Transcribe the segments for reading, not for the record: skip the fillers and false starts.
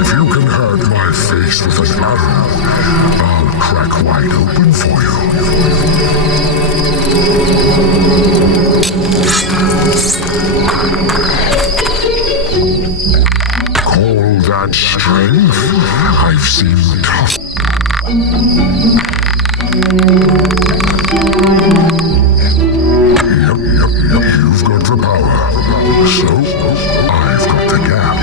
If you can hurt my face with an arrow, I'll crack wide open for you. Call that strength? I've seen tough. Yep, you've got the power. So, I've got the gap.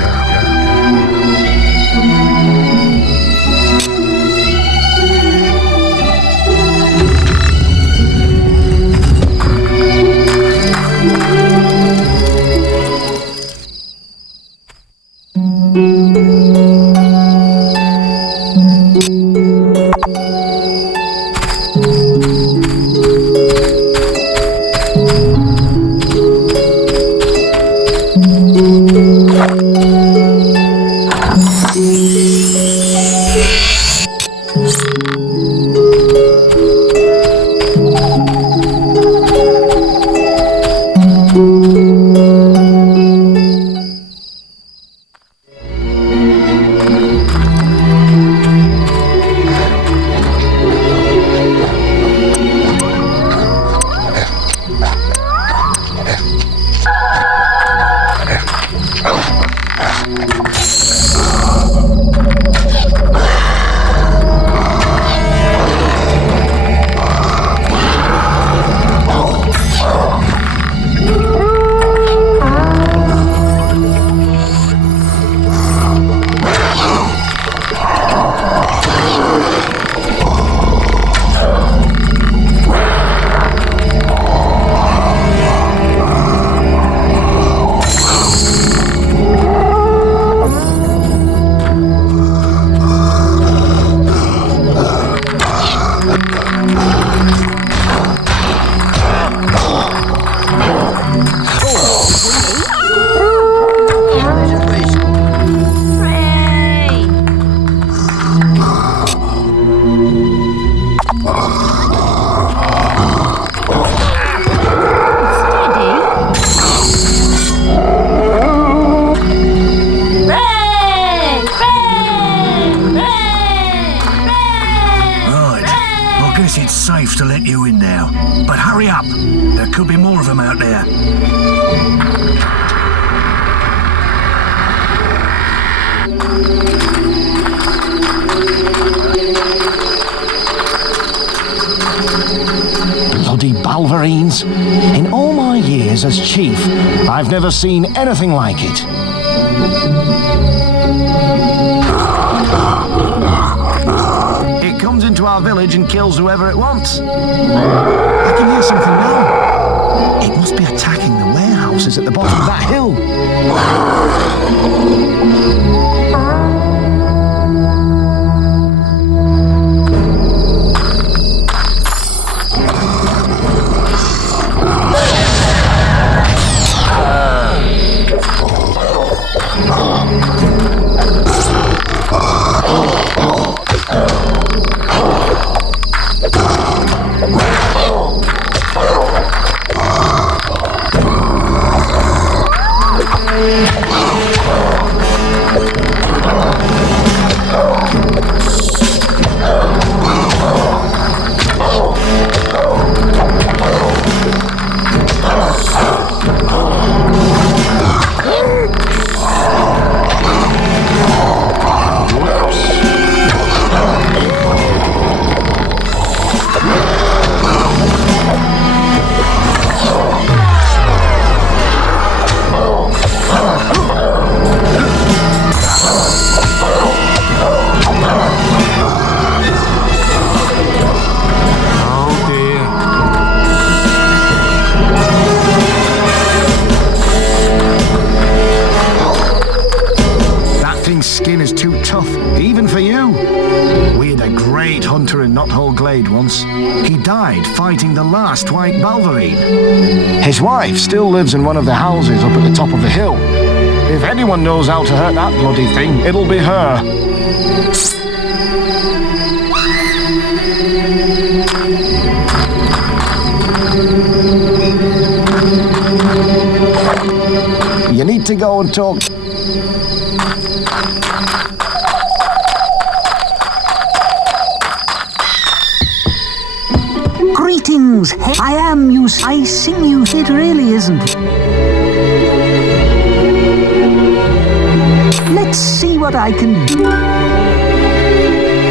It's safe to let you in now. But hurry up. There could be more of them out there. Bloody Balverines. In all my years as chief, I've never seen anything like it. It comes into our village and kills whoever it wants. I can hear something now. It must be attacking the warehouses at the bottom of that hill. great hunter in Knothole Glade once. He died fighting the last white Balverine. His wife still lives in one of the houses up at the top of the hill. If anyone knows how to hurt that bloody thing, it'll be her. You need to go and talk. Greetings. I am you. I sing you. It really isn't. Let's see what I can do.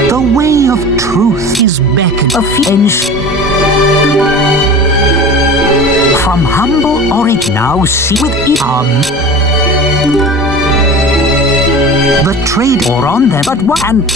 The way of truth is beckoned of inch. From humble origin now see with the trade or on them, but what and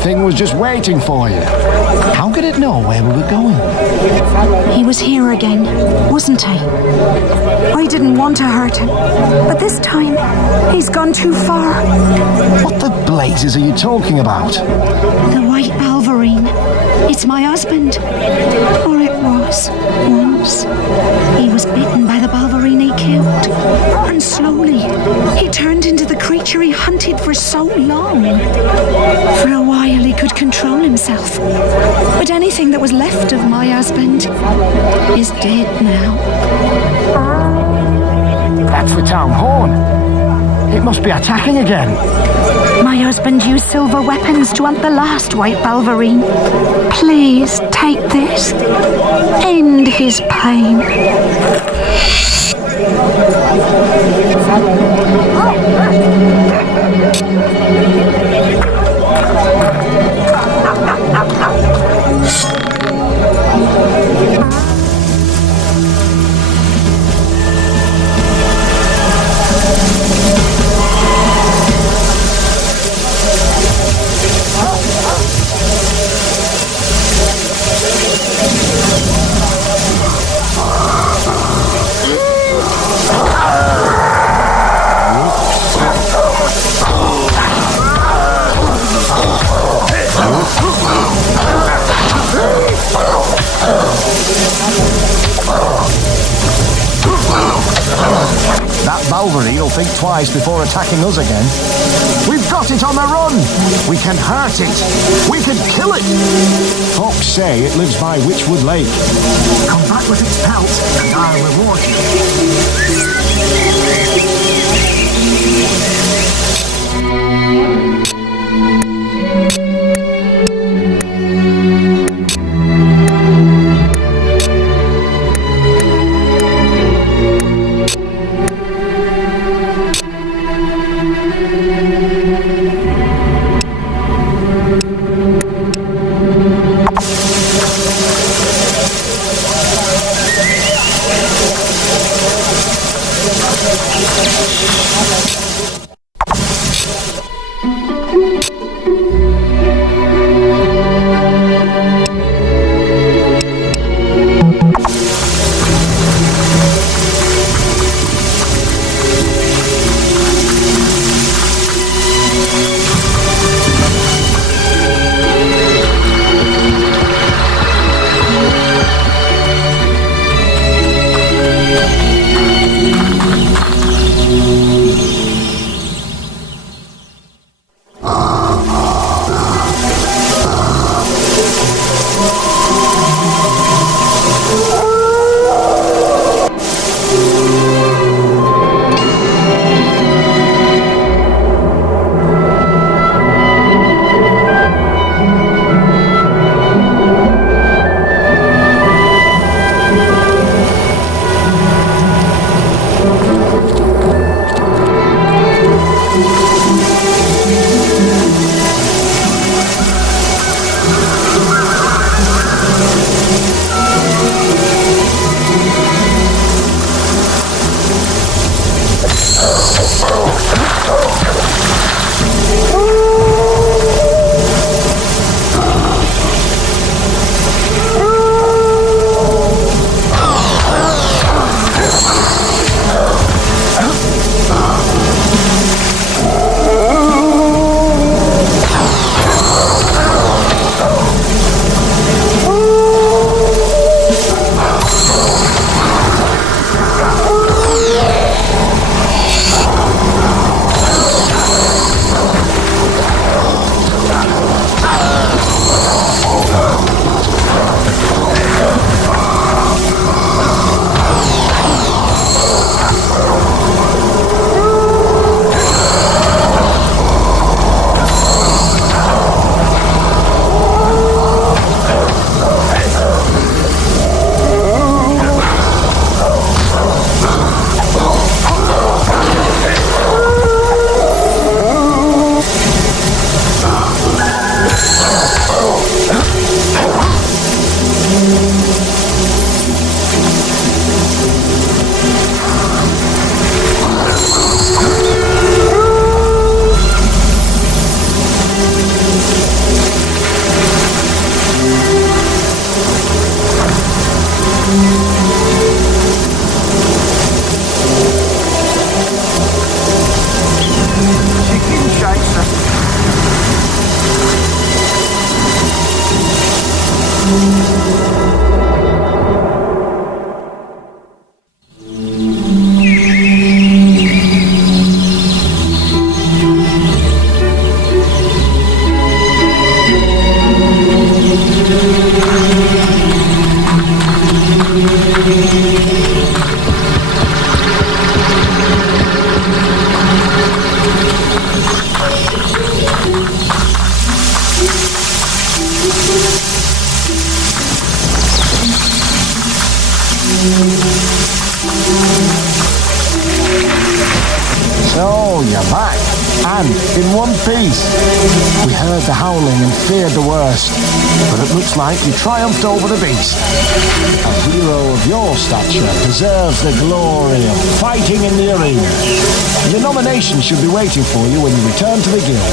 thing was just waiting for you. How could it know where we were going? He was here again, wasn't he? I didn't want to hurt him, but this time, he's gone too far. What the blazes are you talking about? The white Balverine. It's my husband. Or it was, once. He was bitten by the Balverine he killed. And slowly, he turned into the creature he hunted for so long. For a while, he could control himself. But anything that was left of my husband is dead now. That's the town horn. It must be attacking again. My husband used silver weapons to hunt the last white Balverine. Please take this. End his pain. That Balverine will think twice before attacking us again. We've got it on the run! We can hurt it! We can kill it! Folks say it lives by Witchwood Lake. Come back with its pelt, and I'll reward you. So, you're back, and in one piece. We heard the howling and feared the worst, but it looks like you triumphed over the beast. A hero of your stature deserves the glory of fighting in the arena. Your nomination should be waiting for you when you return to the guild.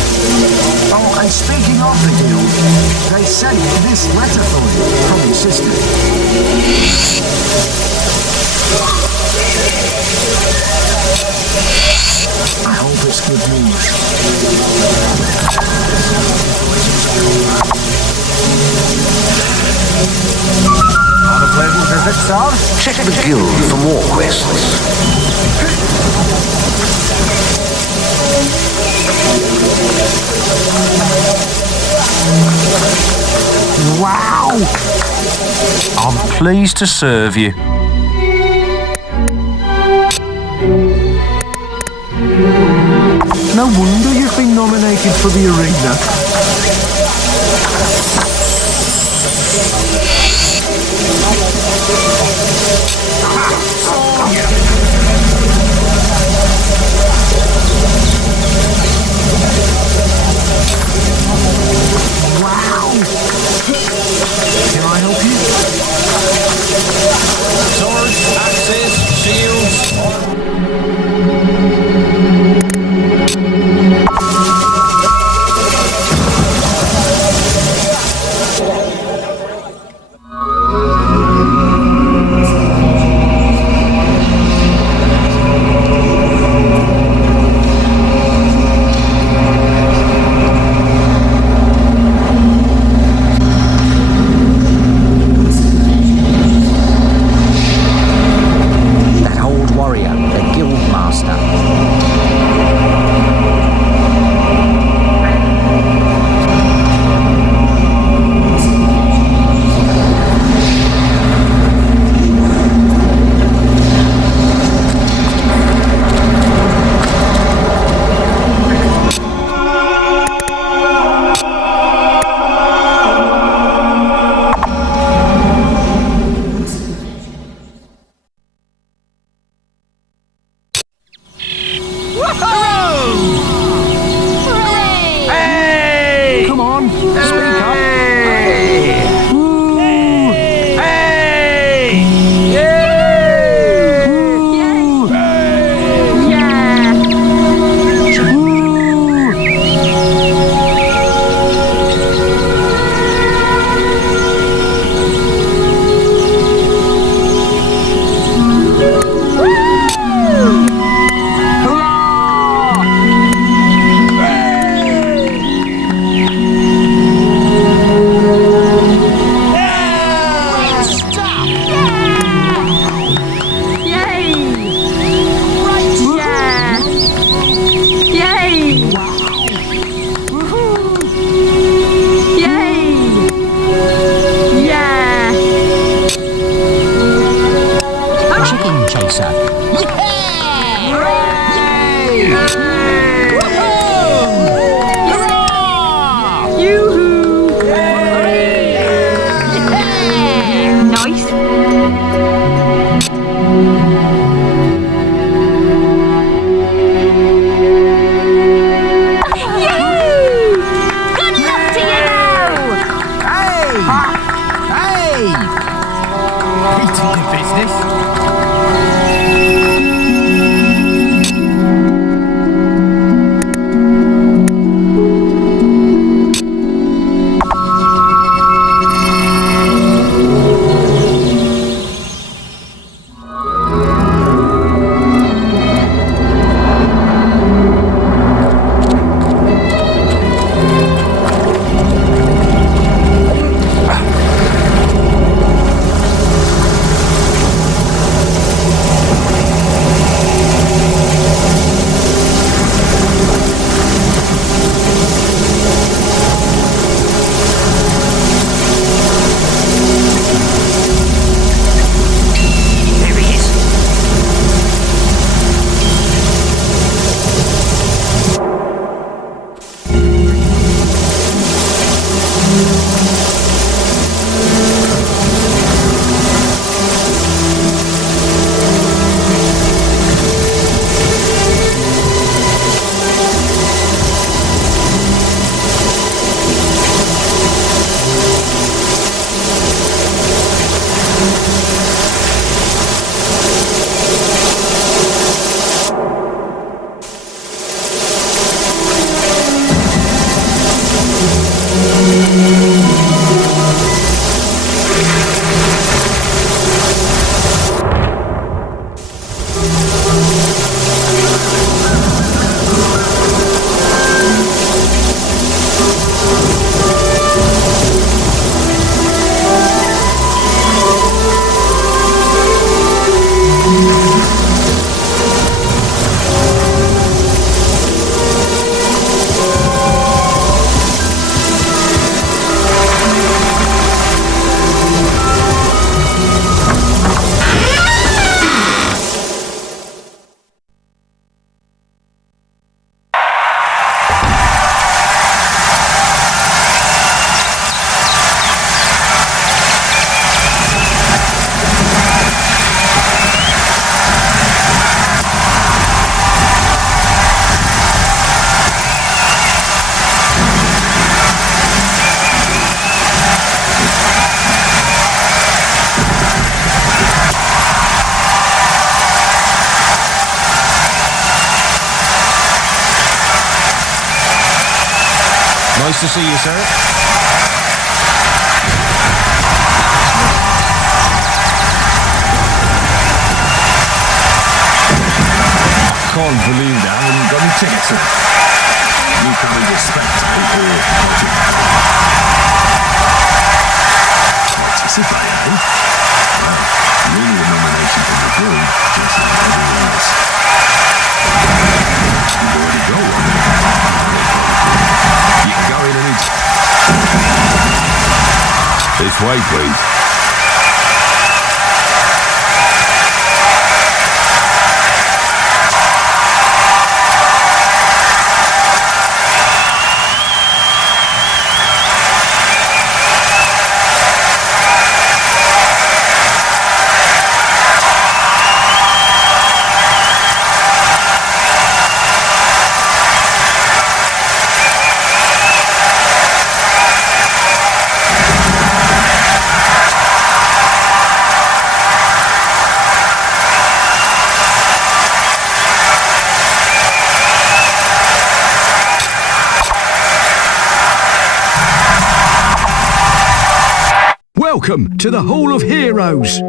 Oh, and speaking of the guild, they sent this letter for you from your sister. I hope it's good news. On a pleasant visit, sir? Check the guild for more quests. Wow! I'm pleased to serve you. No wonder you've been nominated for the arena. Wow! Can I help you? Swords, axes, shields. Nice to see you, sir. Can't believe that I haven't got any tickets. You can be respectable or budget. Participate, eh? Well, really a nomination from the group, just like everyone else. You've already got one. You can go in and eat. This way, please. Welcome to the Hall of Heroes.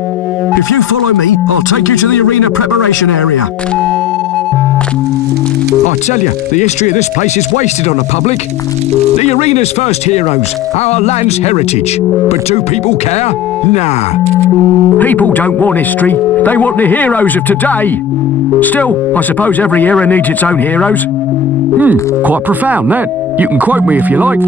If you follow me, I'll take you to the arena preparation area. I tell you, the history of this place is wasted on the public. The arena's first heroes, our land's heritage. But do people care? Nah. People don't want history. They want the heroes of today. Still, I suppose every era needs its own heroes. Quite profound, that. You can quote me if you like.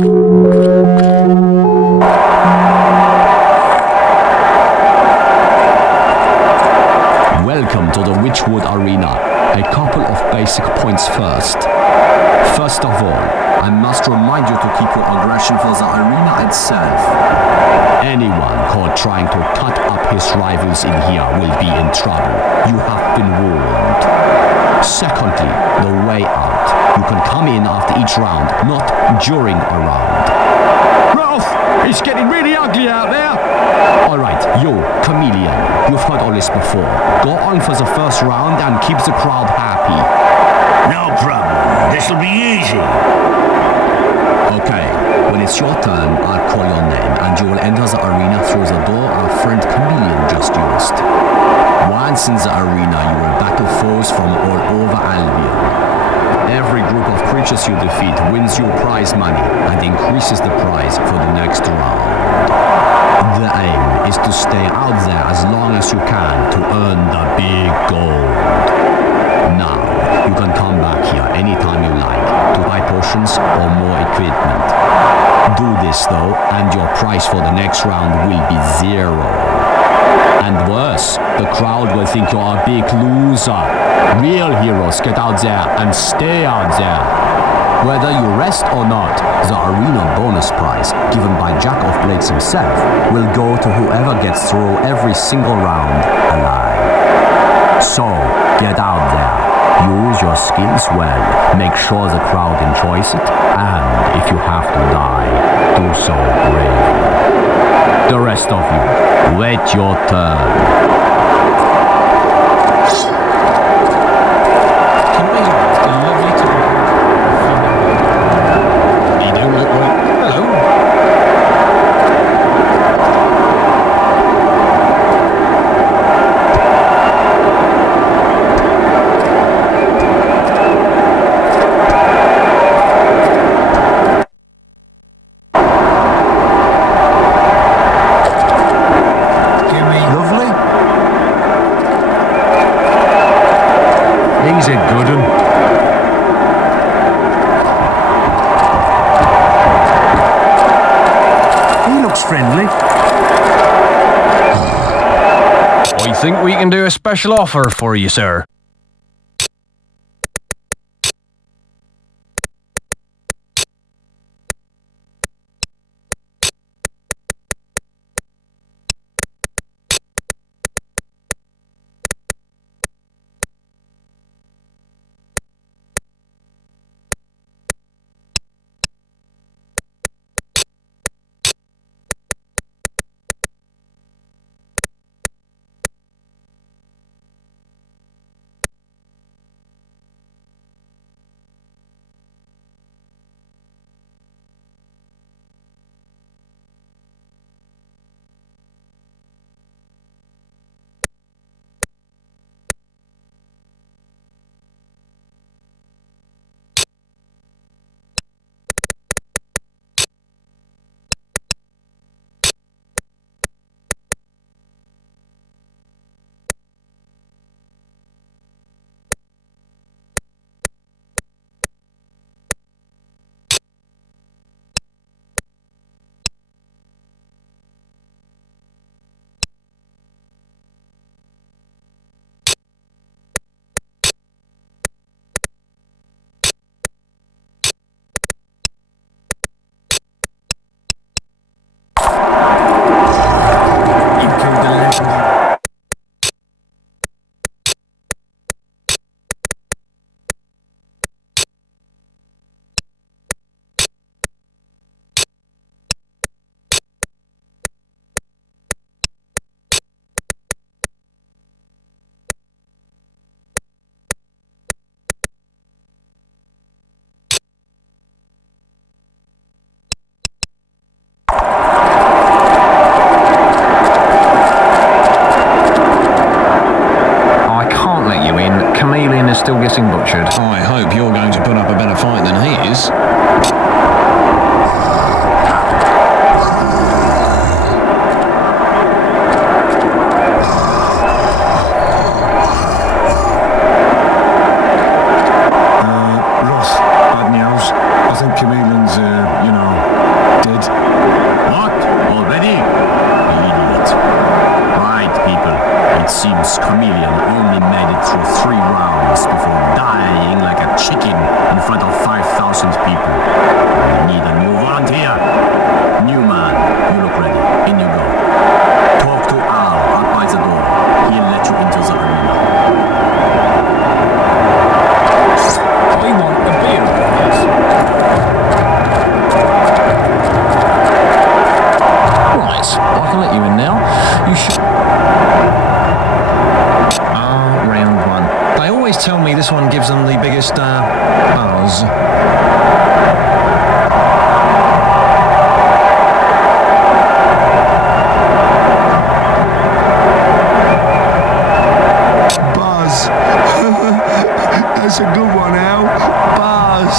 Welcome to the Witchwood Arena. A couple of basic points first. First of all, I must remind you to keep your aggression for the arena itself. Anyone caught trying to cut up his rivals in here will be in trouble. You have been warned. Secondly, the way out. You can come in after each round, not during a round. Ralph, it's getting really ugly out there. Alright, you, Chameleon, you've heard all this before. Go on for the first round and keep the crowd happy. No problem. This'll be easy. Okay, when it's your turn, I'll call your name and you will enter the arena through the door our friend Chameleon just used. Once in the arena, you will battle foes from all over Albion. Every group of creatures you defeat wins you prize money and increases the prize for the next round. The aim is to stay out there as long as you can to earn the big gold. Now, you can come back here anytime you like to buy potions or more equipment. Do this though, and your price for the next round will be 0. And worse, the crowd will think you're a big loser. Real heroes get out there and stay out there. Whether you rest or not, the arena bonus prize, given by Jack of Blades himself, will go to whoever gets through every single round alive. So, get out there, use your skills well, make sure the crowd enjoys it, and if you have to die, do so bravely. The rest of you, wait your turn. I think we can do a special offer for you, sir. hope you're going to put up a better fight than he is. Ross, bad news. I think Chameleon's, dead. What? Already? Idiot. Right, people. It seems Chameleon only made it through 3 rounds before dying like a chicken in front of 5,000 people. We need a new volunteer. New man, you look ready. In you go. Talk to Al out by the door. He'll let you into the arena. I want a beer, please. Right, I can let you in now. You should... round 1. They always tell me this one gives them the biggest, buzz. Buzz. That's a good one, Al. Buzz.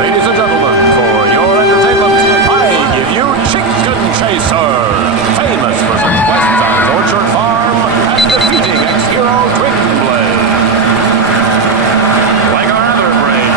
Ladies and gentlemen, for your entertainment, I give you Chicken Chaser, famous for some quests on Orchard Farm and defeating ex-hero Twin Blade. Like our other brave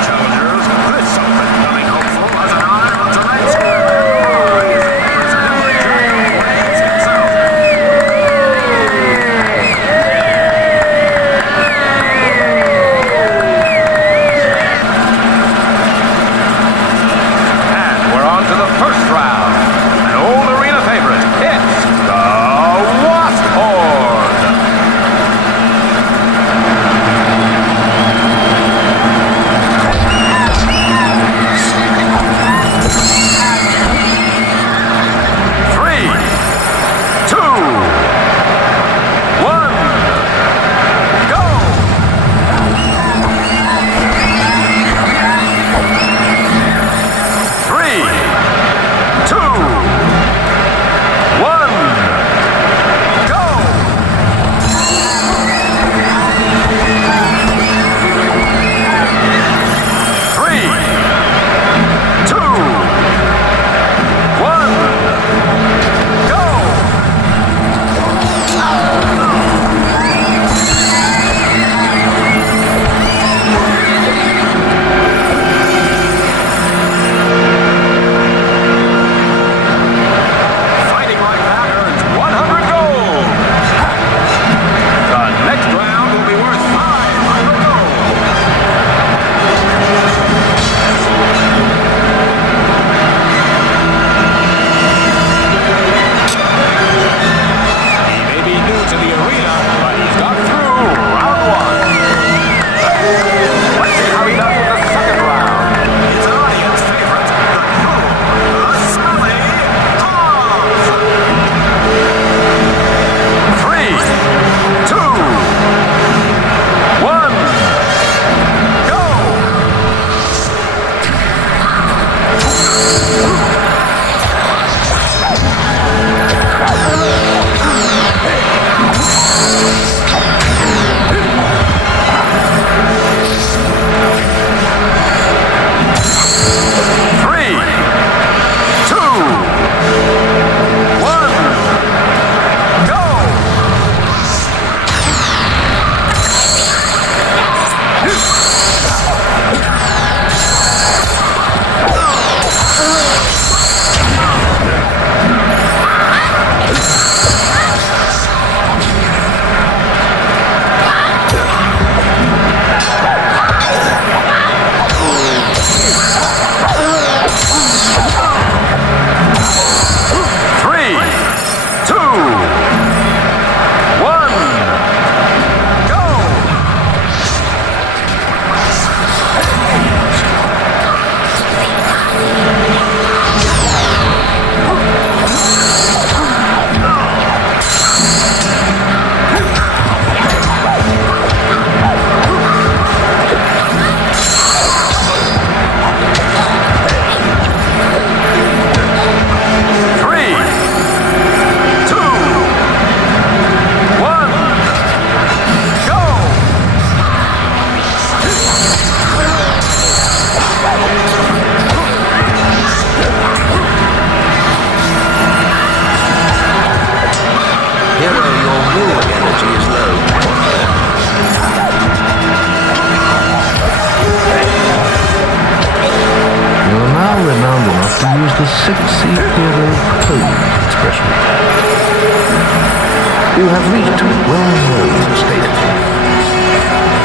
You have reached well-known status.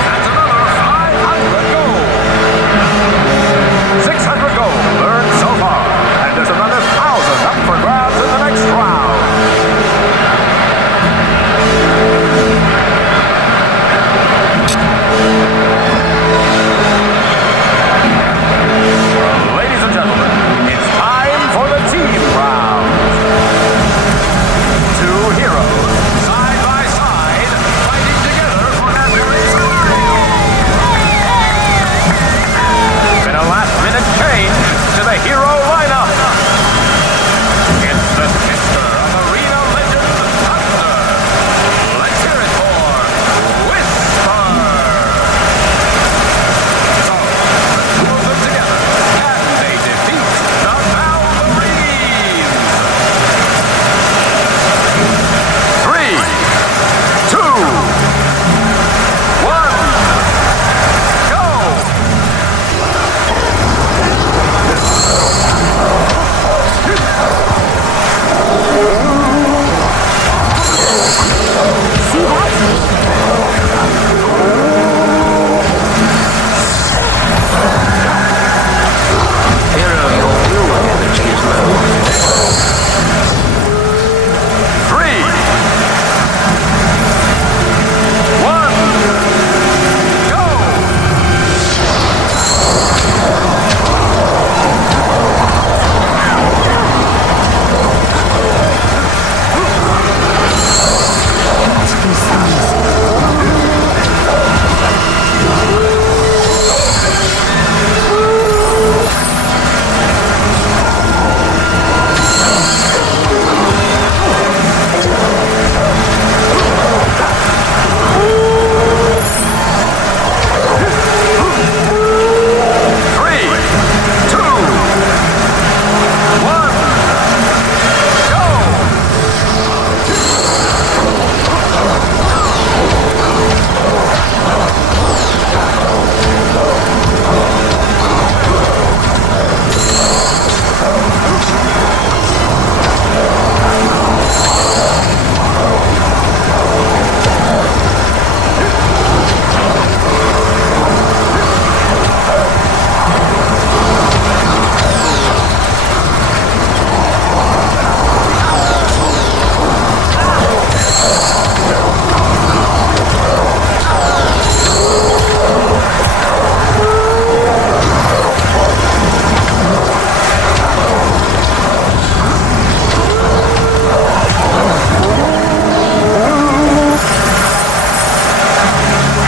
That's another 500 gold. 600 gold earned so far. And there's another 1,000 up for grabs in the next round. Ladies and gentlemen, it's time for the team round. Two heroes, side by side, fighting together for their very survival. Been a last-minute change to the hero lineup. It's the sister of arena legend Thunder. Let's hear it for Whisper. So, the two of them together, and they defeat the Valverines. 3, 2, 1, go! See that? Hero, your will energy is low. 3, 1, go!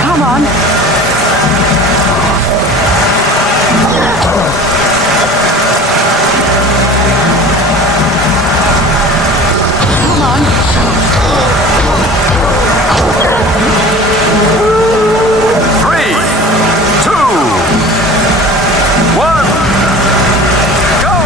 Come on. Come on. 3, 2, 1, go!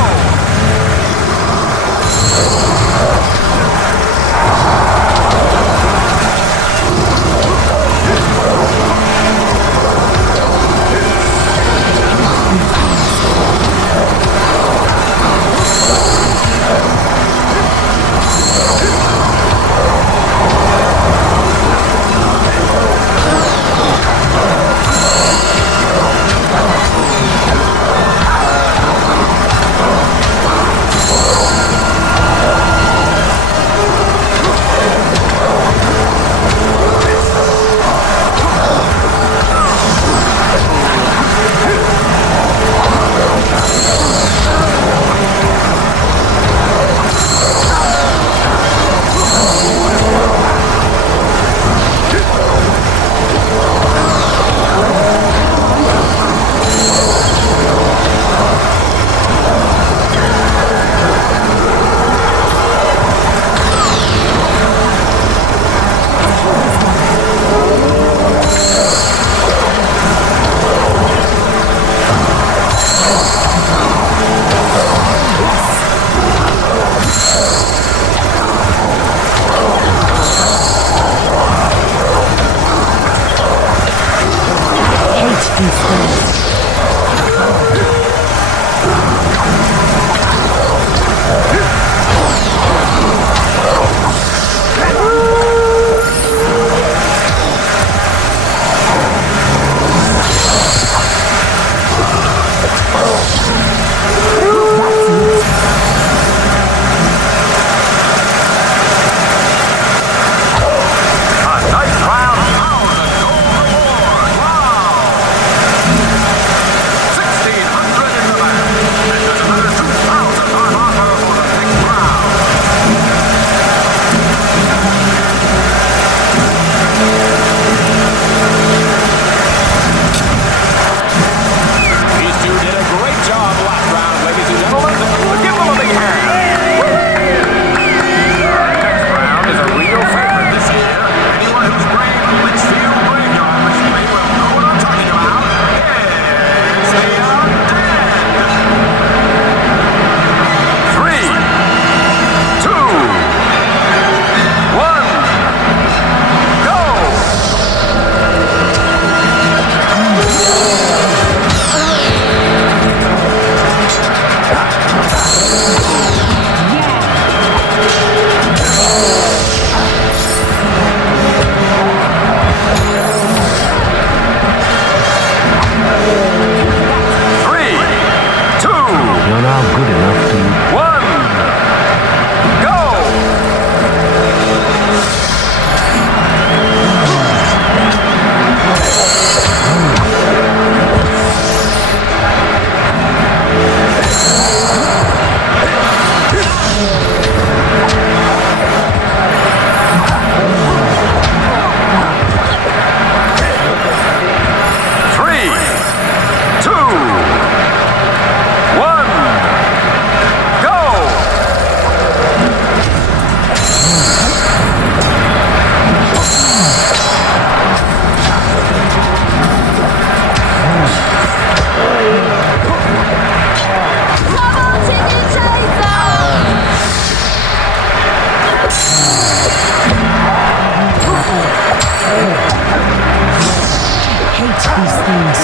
hate these things.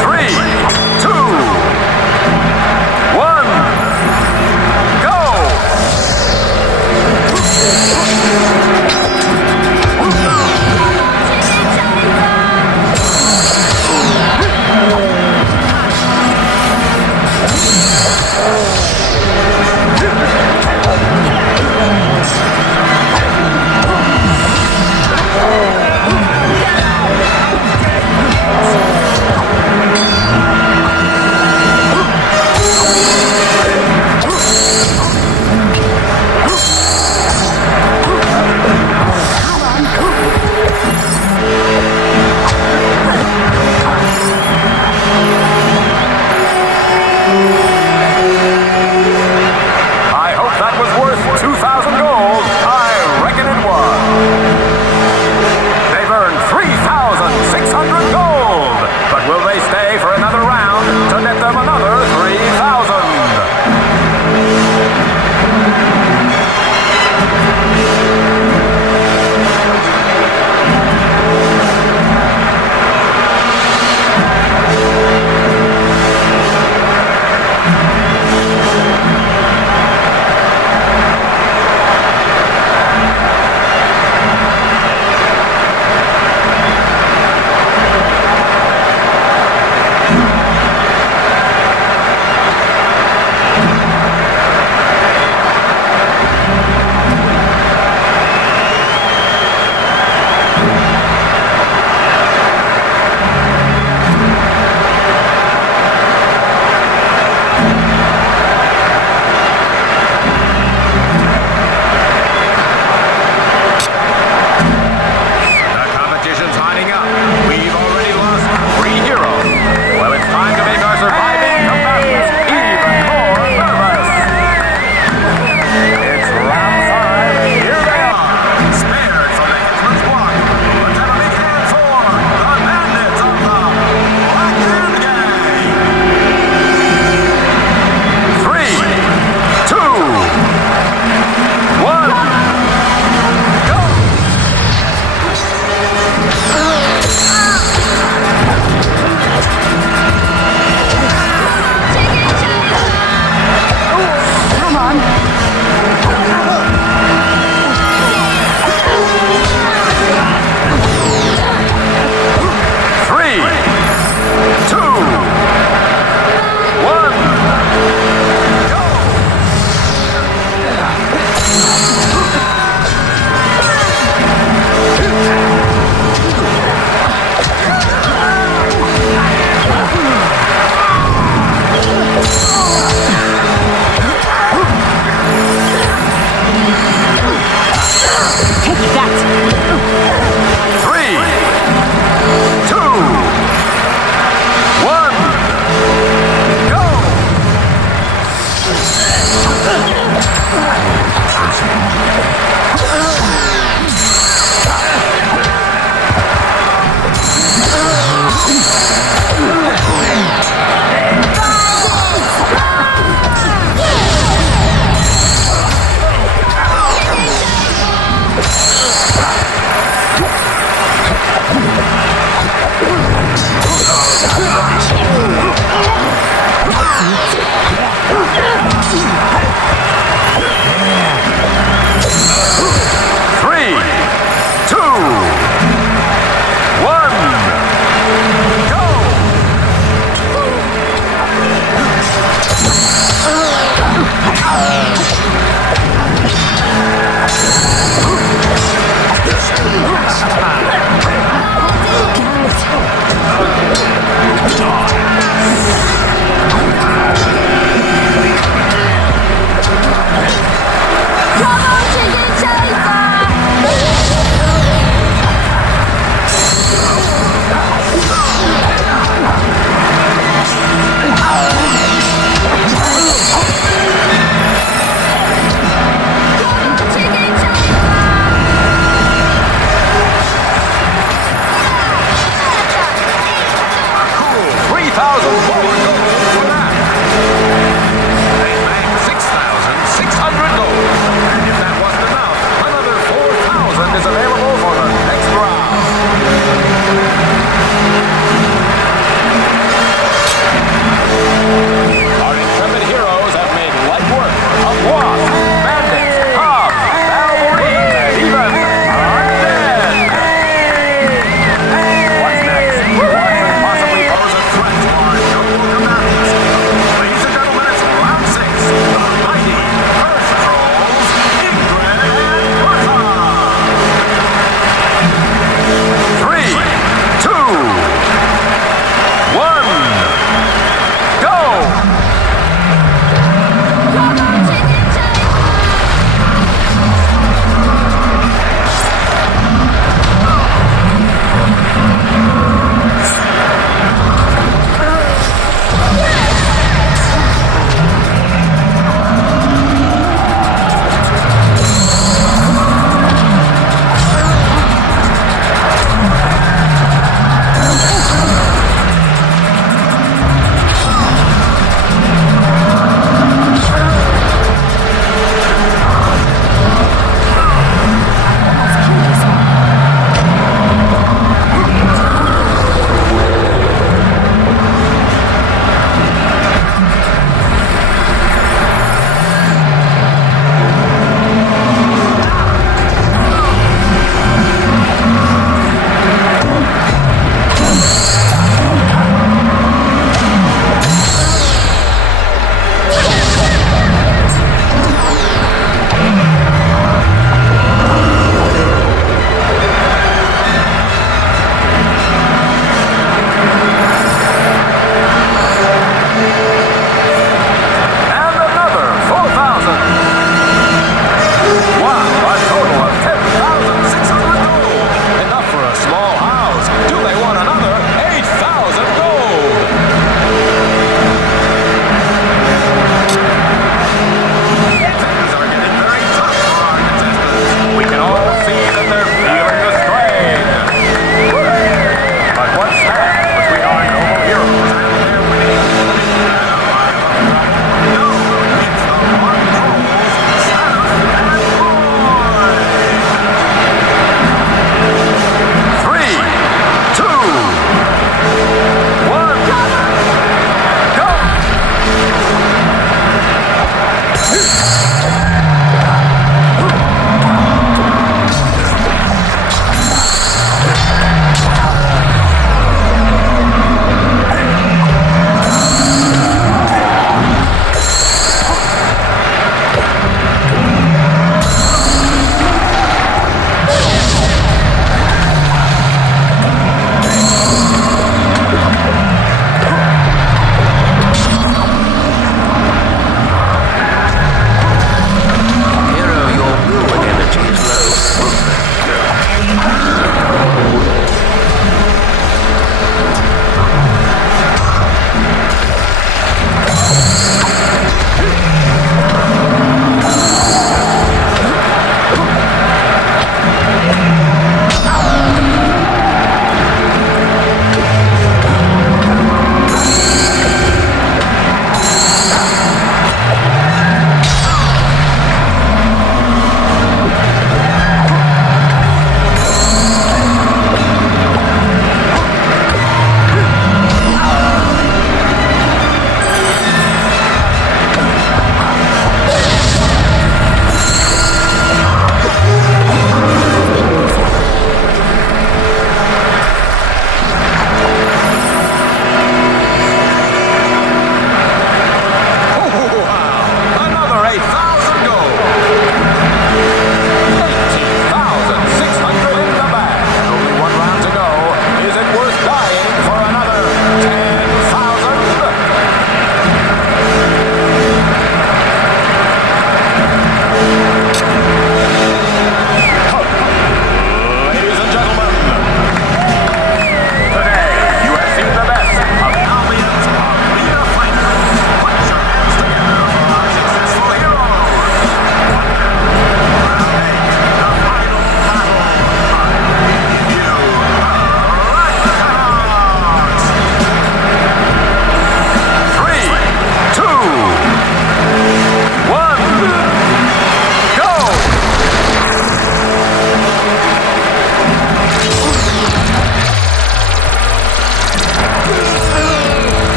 Three, two, one, go!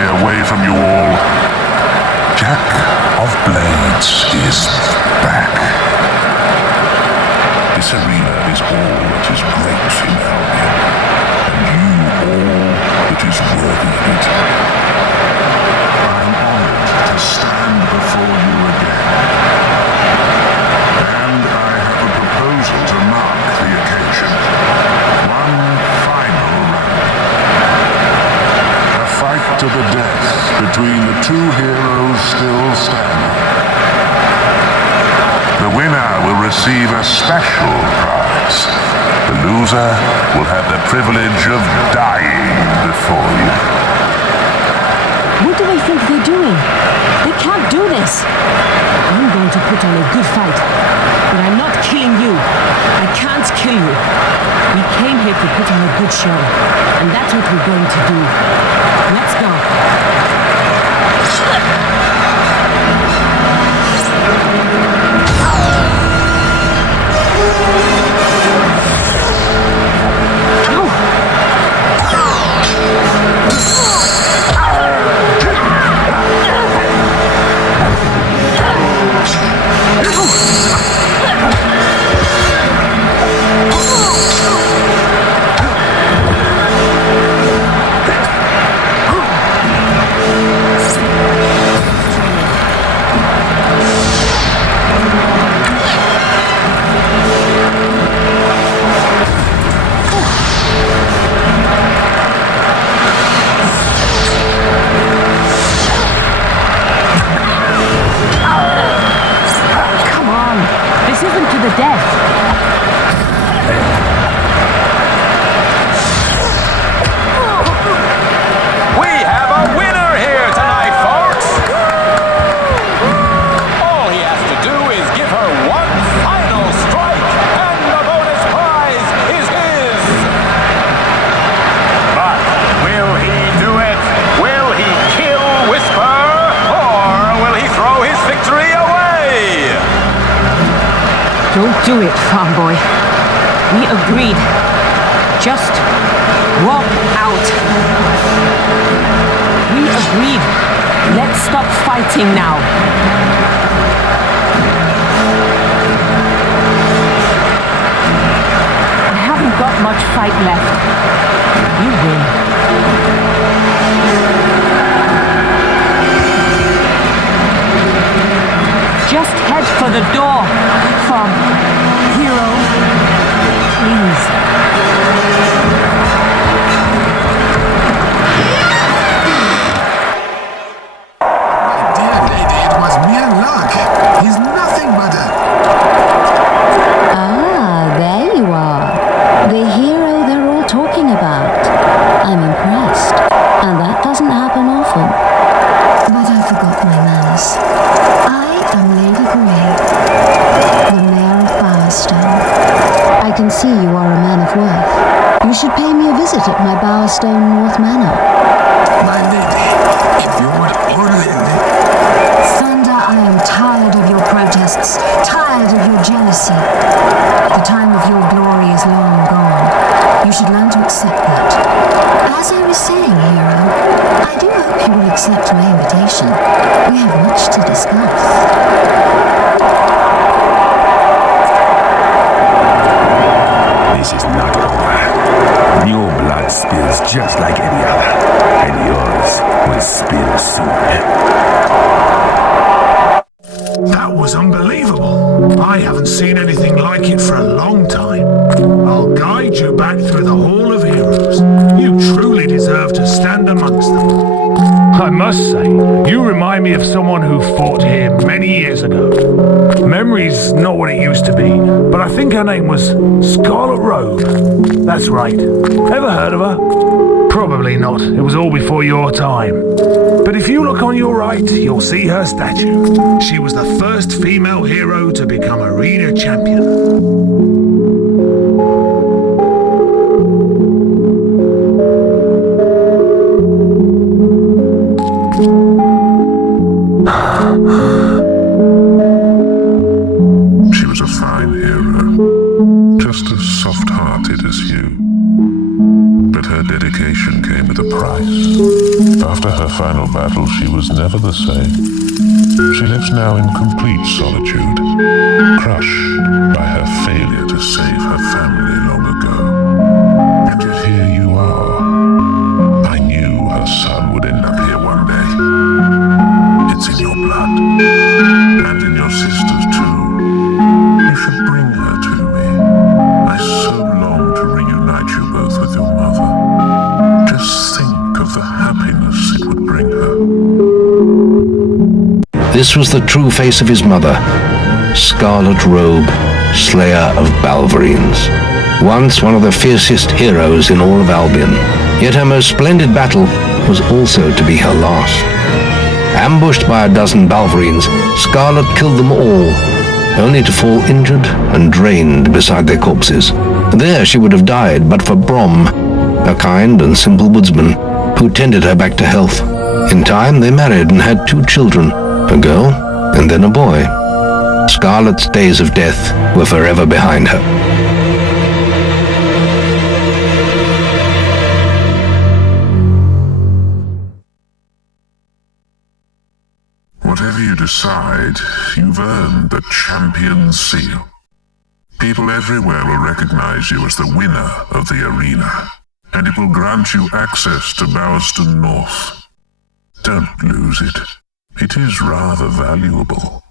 stay away from you all. Jack of Blades is back. This arena is all that is great in Albion, and you all that is worthy of it. I'm honored to stand before you again. And I have a proposal to mark the occasion. One final round. A fight to the death between the two heroes still standing. The winner will receive a special prize. The loser will have the privilege of dying before you. What do they think they're doing? They can't do this. I'm going to put on a good fight. But I'm not killing you. I can't kill you. We came here to put on a good show. And that's what we're going to do. Let's go. The death. We have a winner here tonight, folks! All he has to do is give her one final strike, and the bonus prize is his! But will he do it? Will he kill Whisper? Or will he throw his victory away? Don't do it, farm boy. We agreed. Just walk out. We agreed. Let's stop fighting now. I haven't got much fight left. You win. Just head for the door, farm hero. Please. It was mere luck. He's nothing but a... Ah, there you are. The hero they're all talking about. I'm impressed. And that doesn't happen often. But I forgot my manners. I am Lady Grey, the Mayor of Bowerstone. I can see you are a man of worth. You should pay me a visit at my Bowerstone North Manor. My lady, if you would only... Thunder, I am tired of your protests, tired of your jealousy. The time of your glory is long gone. You should learn to accept that. As I was saying, hero, I do hope you will accept my invitation. We have much to discuss. This is not over. Your blood spills just like any other, and yours will spill soon. That was unbelievable. I haven't seen anything like it for a long time. I'll guide you back through the Hall of Heroes. You truly deserve to stand amongst them. I must say, you remind me of someone who fought here many years ago. Memory's not what it used to be, but I think her name was Scarlet Robe. That's right. Ever heard of her? Probably not. It was all before your time. But if you look on your right, you'll see her statue. She was the first female hero to become arena champion. She was a fine hero, just as soft-hearted as you. But her dedication came with a price. After her final battle, she was never the same. She lives now in complete solitude, crushed by her failure to save her family long ago. And yet here you are. I knew her son would end up here one day. It's in your blood, and in your sister's too. You should bring her to me. I so long to reunite you both with your mother. Just think of the happiness it would bring her. This was the true face of his mother, Scarlet Robe, Slayer of Balverines. Once one of the fiercest heroes in all of Albion, yet her most splendid battle was also to be her last. Ambushed by a dozen Balverines, Scarlet killed them all, only to fall injured and drained beside their corpses. There she would have died but for Brom, a kind and simple woodsman who tended her back to health. In time they married and had 2 children, a girl and then a boy. Scarlet's days of death were forever behind her. Whatever you decide, you've earned the Champion Seal. People everywhere will recognize you as the winner of the arena, and it will grant you access to Bowerston North. Don't lose it. It is rather valuable.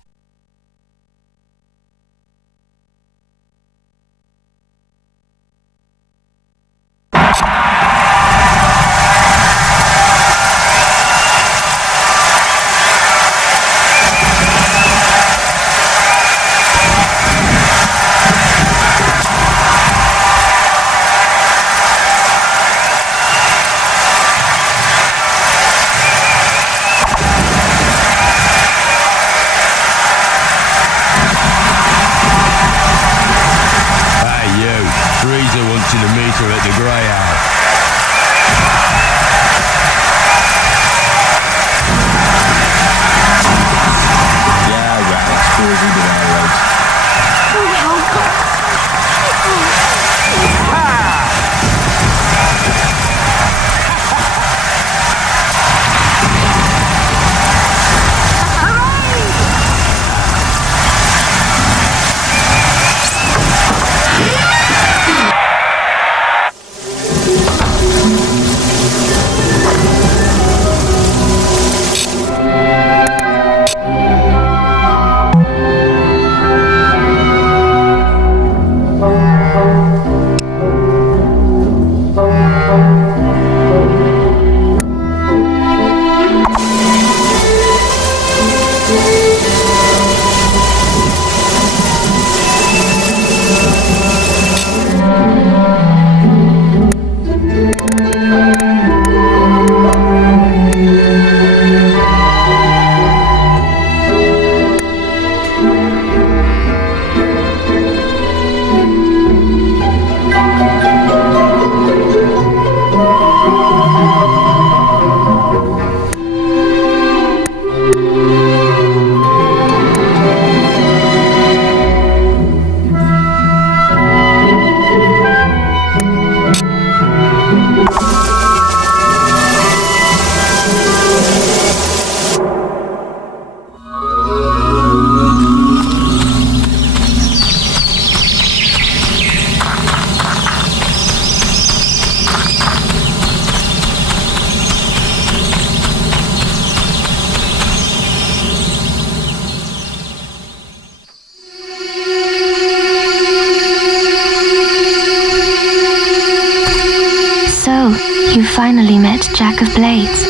You finally met Jack of Blades.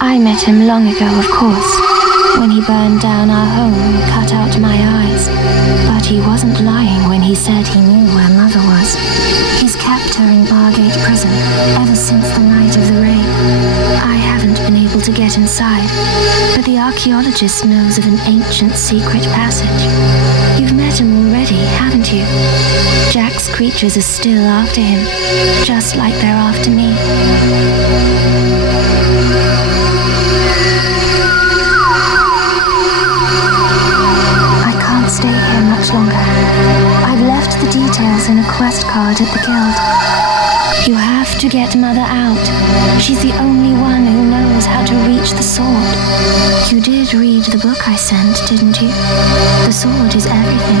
I met him long ago, of course, when he burned down our home and cut out my eyes. But he wasn't lying when he said he knew where Mother was. He's kept her in Bargate Prison ever since the night of the raid. I haven't been able to get inside, but the archaeologist knows of an ancient secret passage. You've met him already, haven't you? Jack's creatures are still after him, just like they're after me. I can't stay here much longer. I've left the details in a quest card at the guild. You have to get Mother out. She's the only one who knows how to reach the sword. You did read the book I sent, didn't you? The sword is everything,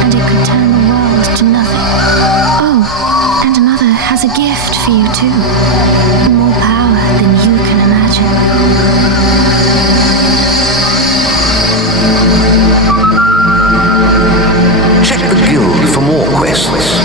and it could turn the world to nothing. Oh, and Mother has a gift for you too. More power than you can imagine. Check the guild for more quests.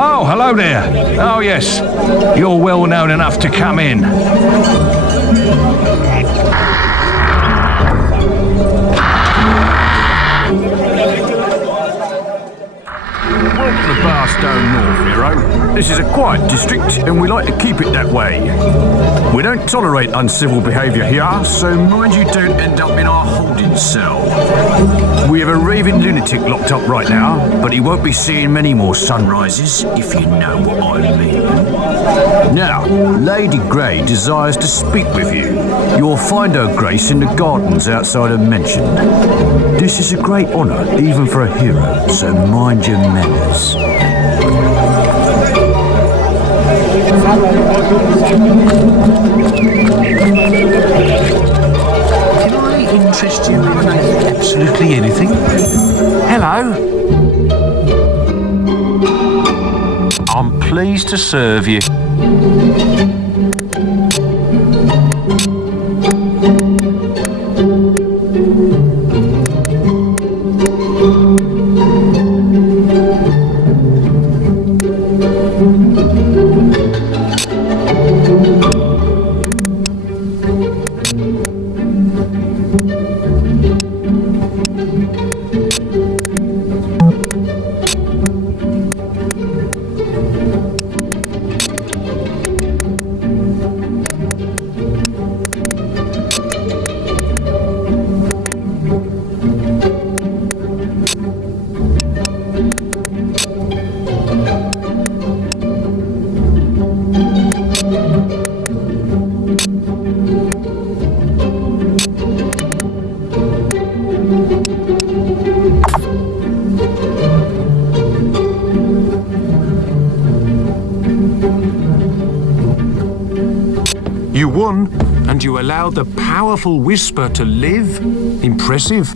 Oh, hello there. Oh, yes. You're well known enough to come in. Welcome to Barstone North, hero. This is a quiet district, and we like to keep it that way. We don't tolerate uncivil behaviour here, so mind you don't end up in our holding cell. We have a raving lunatic locked up right now, but he won't be seeing many more sunrises, if you know what I mean. Now, Lady Grey desires to speak with you. You'll find her grace in the gardens outside her mansion. This is a great honour, even for a hero, so mind your manners. Can I interest you in absolutely anything? Hello. I'm pleased to serve you. son, and you allowed the powerful Whisper to live? Impressive.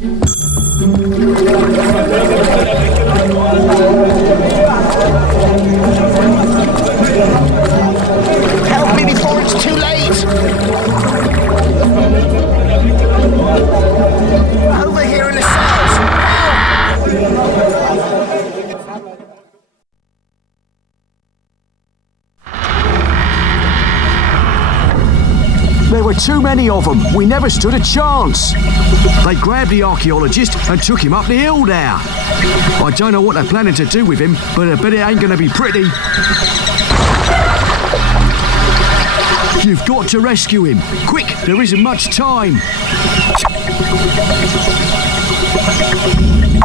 Help me before it's too late! Over here in the cells! There were too many of them. We never stood a chance. They grabbed the archaeologist and took him up the hill there. I don't know what they're planning to do with him, but I bet it ain't gonna be pretty. You've got to rescue him. Quick, there isn't much time.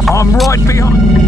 I'm right behind.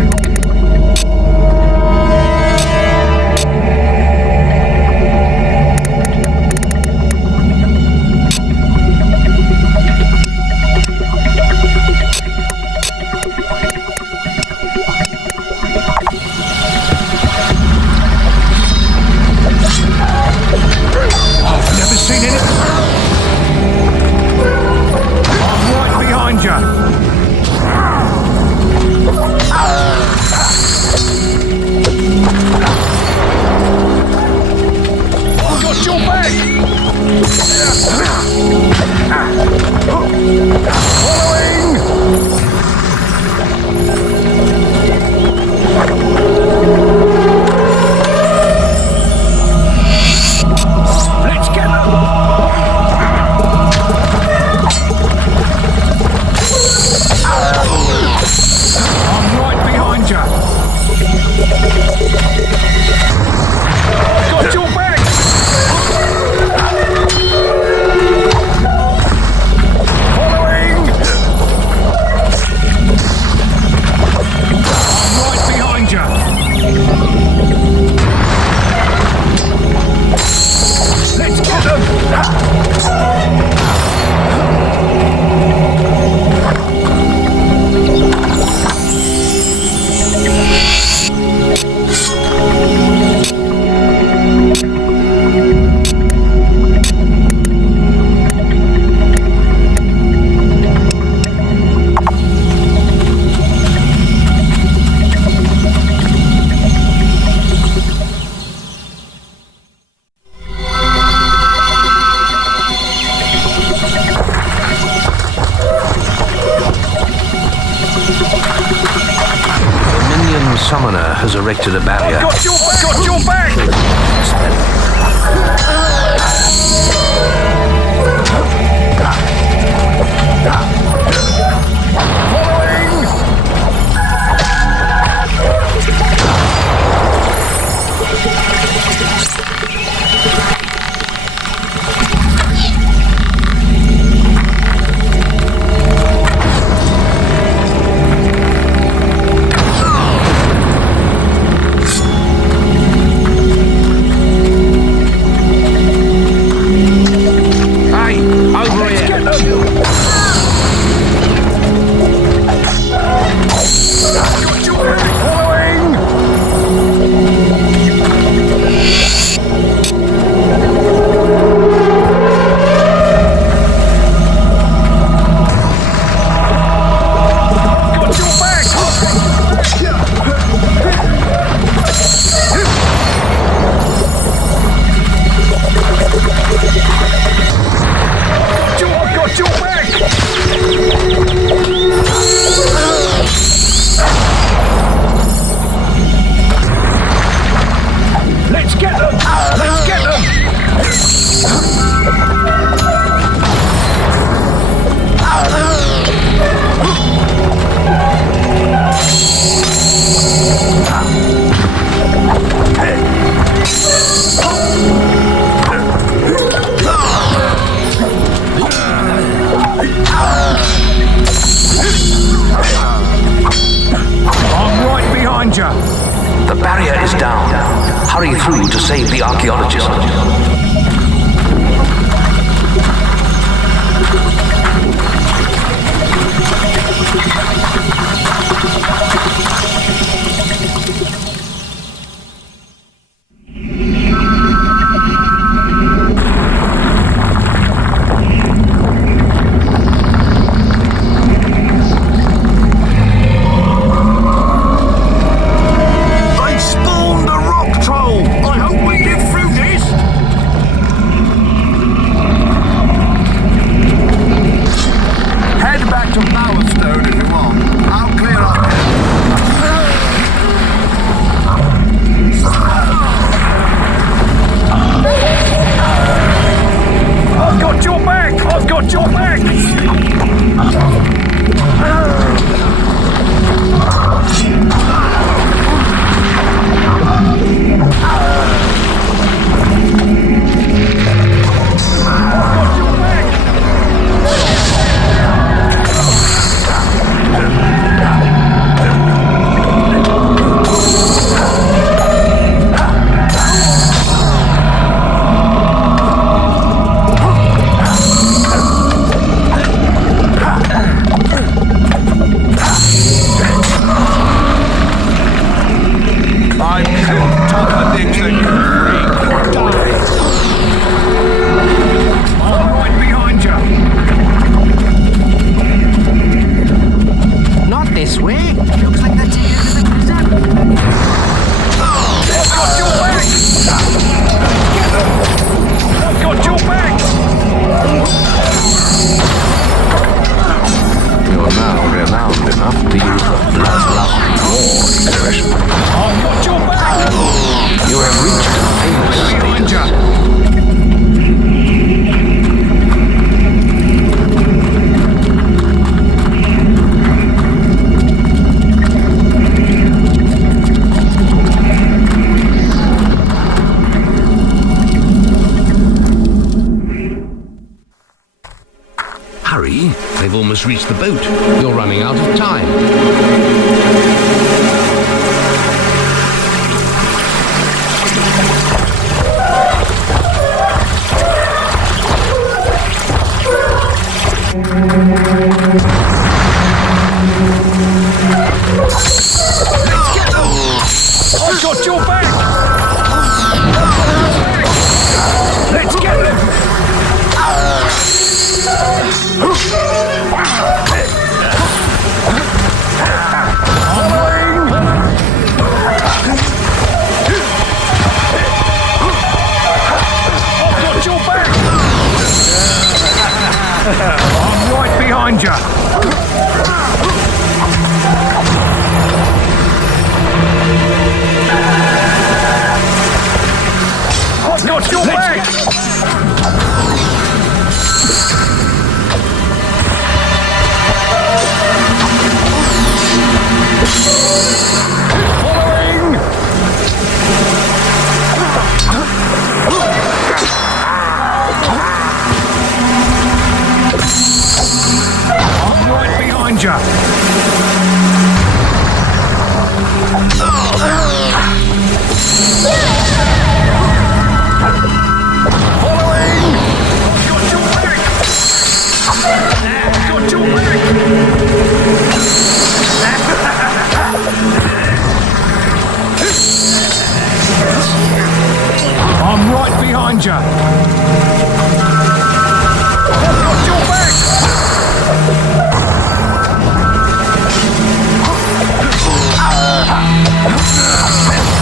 Summoner has erected a barrier. Got your back! The barrier is down. Hurry through to save the archaeologist. must reach the boat. You're running out of time. I've got your back! Let's get them! I've got your back! I'm right behind you! I've got your back! Following! I'm right behind you! I'm right behind you. I've got your back.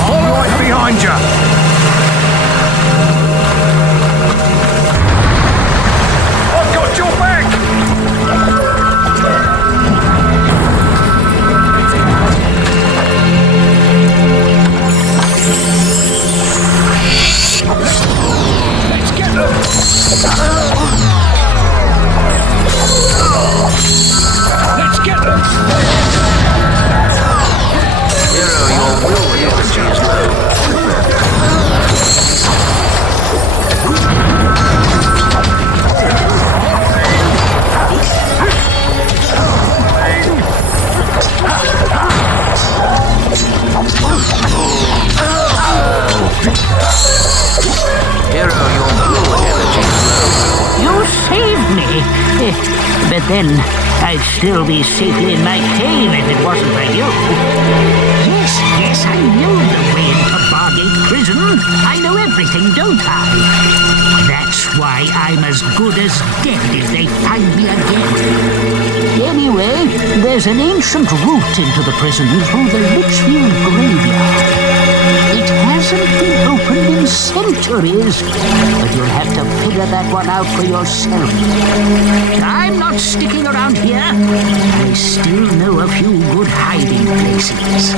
I'm right behind you. I've got your back. Let's get them! Let's get them! Hero, your will energy is low. Hero, your will energy is low. You saved me. But then, I'd still be safely in my cave if it wasn't for you. Yes, I know the way into Bargate Prison. I know everything, don't I? That's why I'm as good as dead if they find me again. Anyway, there's an ancient route into the prison through the Litchfield graveyard. It hasn't been opened in centuries, but you'll have to figure that one out for yourself. I'm not sticking around here. I still know a few good hiding places.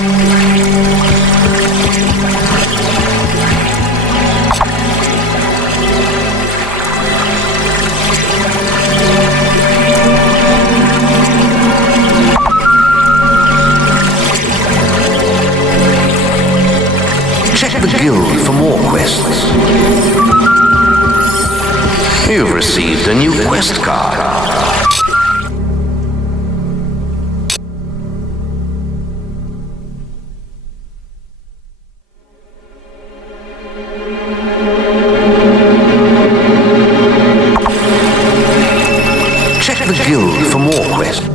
Check the guild for more quests. You've received a new quest card. Check the guild for more quests.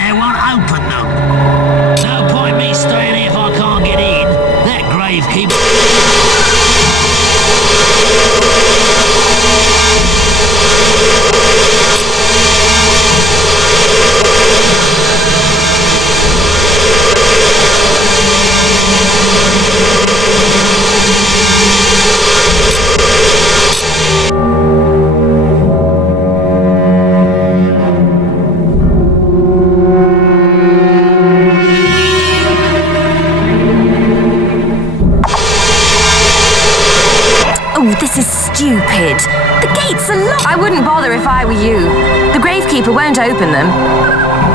there won't open them. No point me staying here if I can't get in. That gravekeeper... This is stupid. The gates are locked. I wouldn't bother if I were you. The gravekeeper won't open them.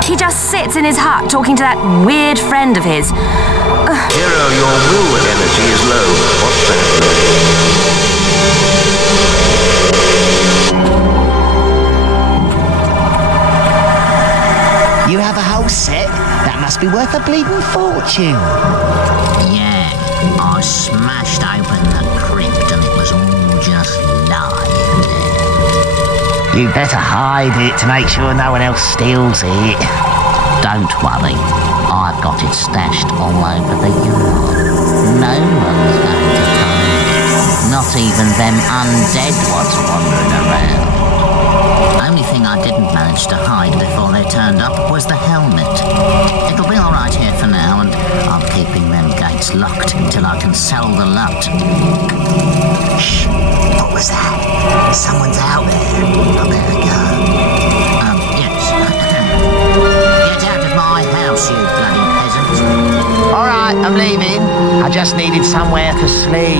He just sits in his hut talking to that weird friend of his. Hero, your will energy is low. What's that? You have a whole set? That must be worth a bleeding fortune. Yeah, I smashed open the crypt and it was all just lying there. You better hide it to make sure no one else steals it. Don't worry, I've got it stashed all over the yard. No one's going to find it. Not even them undead ones wandering around. Only thing I didn't manage to hide before they turned up was the helmet. It'll be alright here for now, and I'm keeping them gates locked until I can sell the lot. Shh! What was that? Someone's out there. I better go. Yes. Get out of my house, you bloody peasant. Alright, I'm leaving. I just needed somewhere to sleep.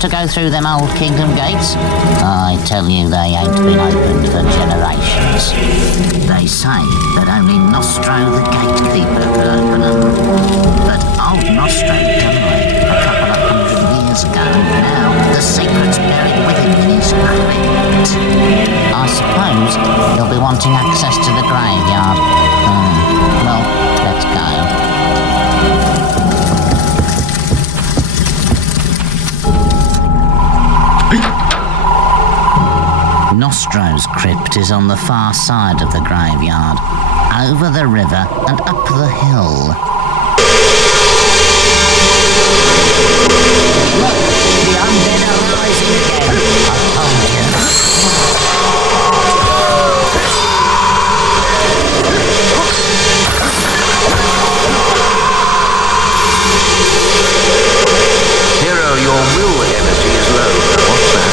To go through them old kingdom gates? I tell you, they ain't been opened for generations. They say that only Nostro the gatekeeper could open them. But old Nostro died a couple of 100 years ago, and now the secret's buried with him in his crypt. I suppose you'll be wanting access to the graveyard. Well, let's go. Nostro's crypt is on the far side of the graveyard, over the river and up the hill. Look, the undead are rising again. I told you. Hero, your will energy is low. What's that?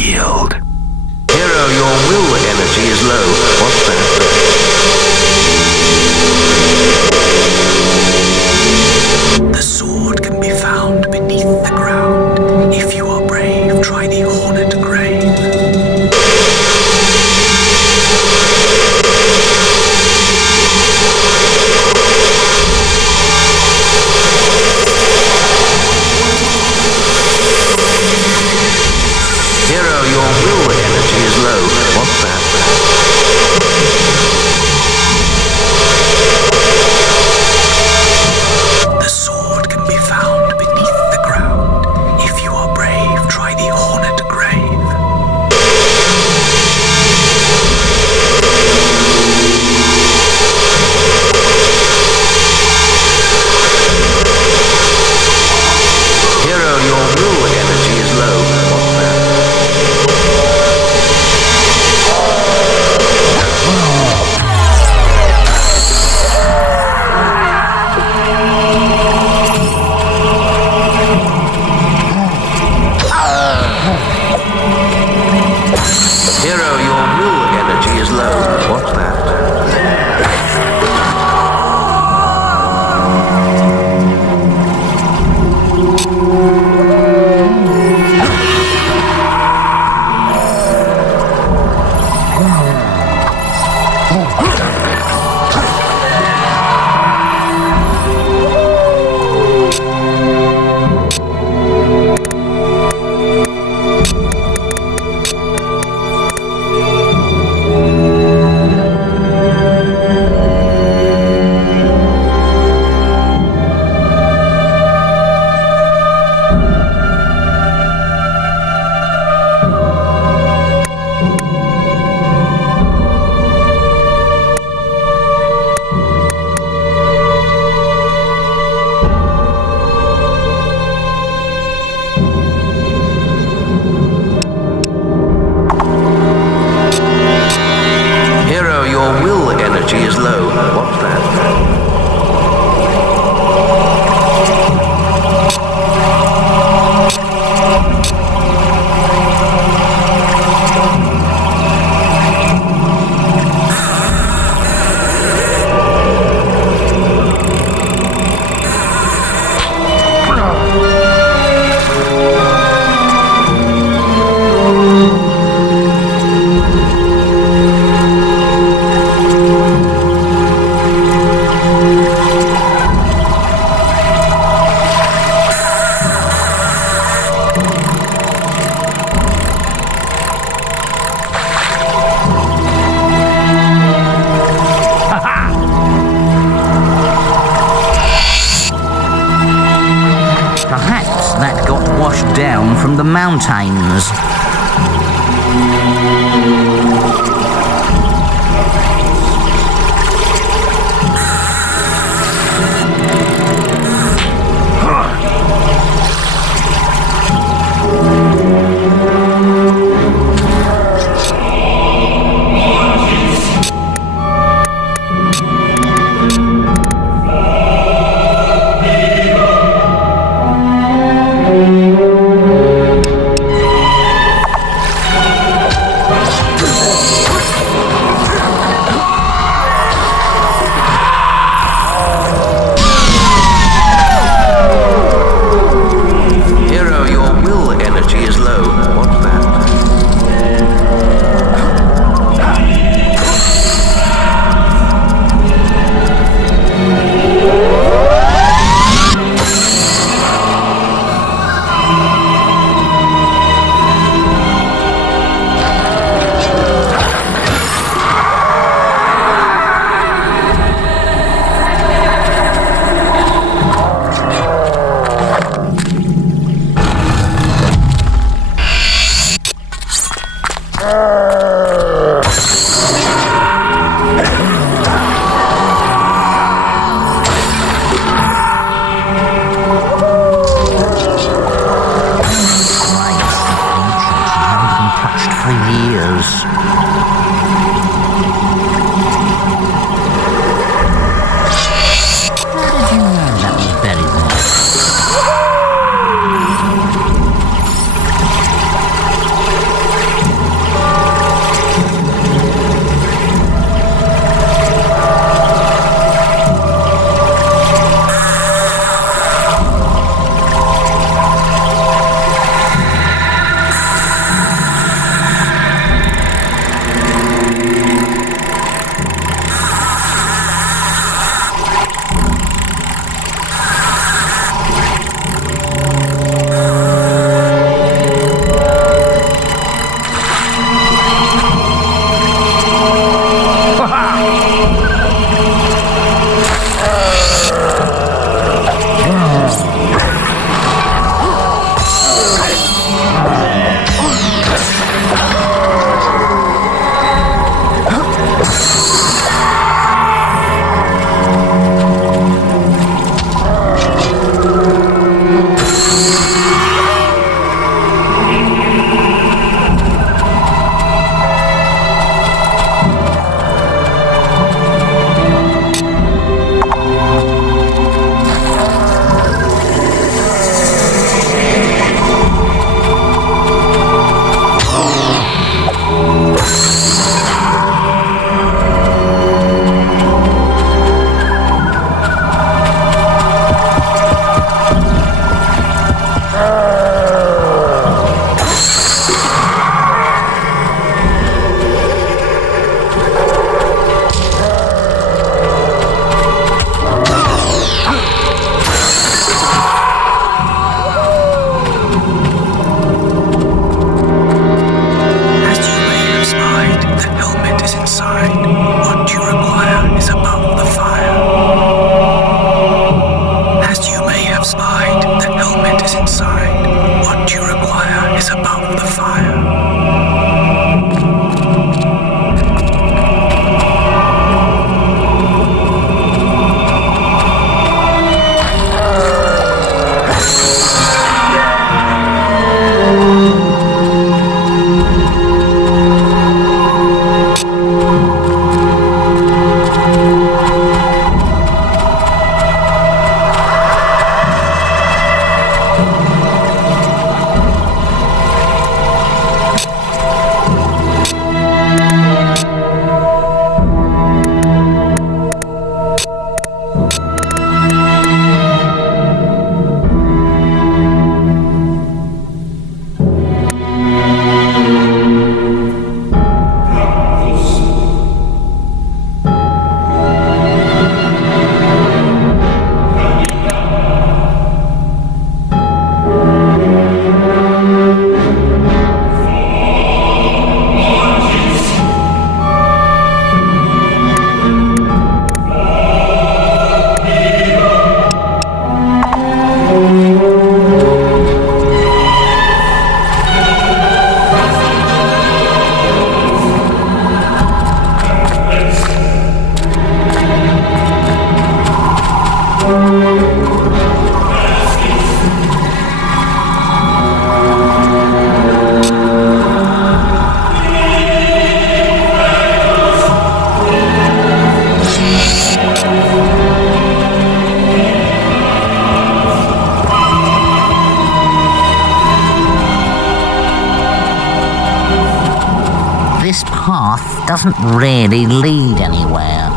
yield. Hero, your will energy is low. What's that? The sword can be found beneath the ground. If you are brave, try the hornet grave. Hero, your will energy is low. What's that? The sword can be found beneath the ground. If you are brave, try the hornet grave. Hero, your will energy is low. What's that? Hero, your will energy is low. What's that? Hero, your will energy is low. What's that? Perhaps that got washed down from the mountains. Hero, your will energy is low. What's that? this path doesn't really lead anywhere.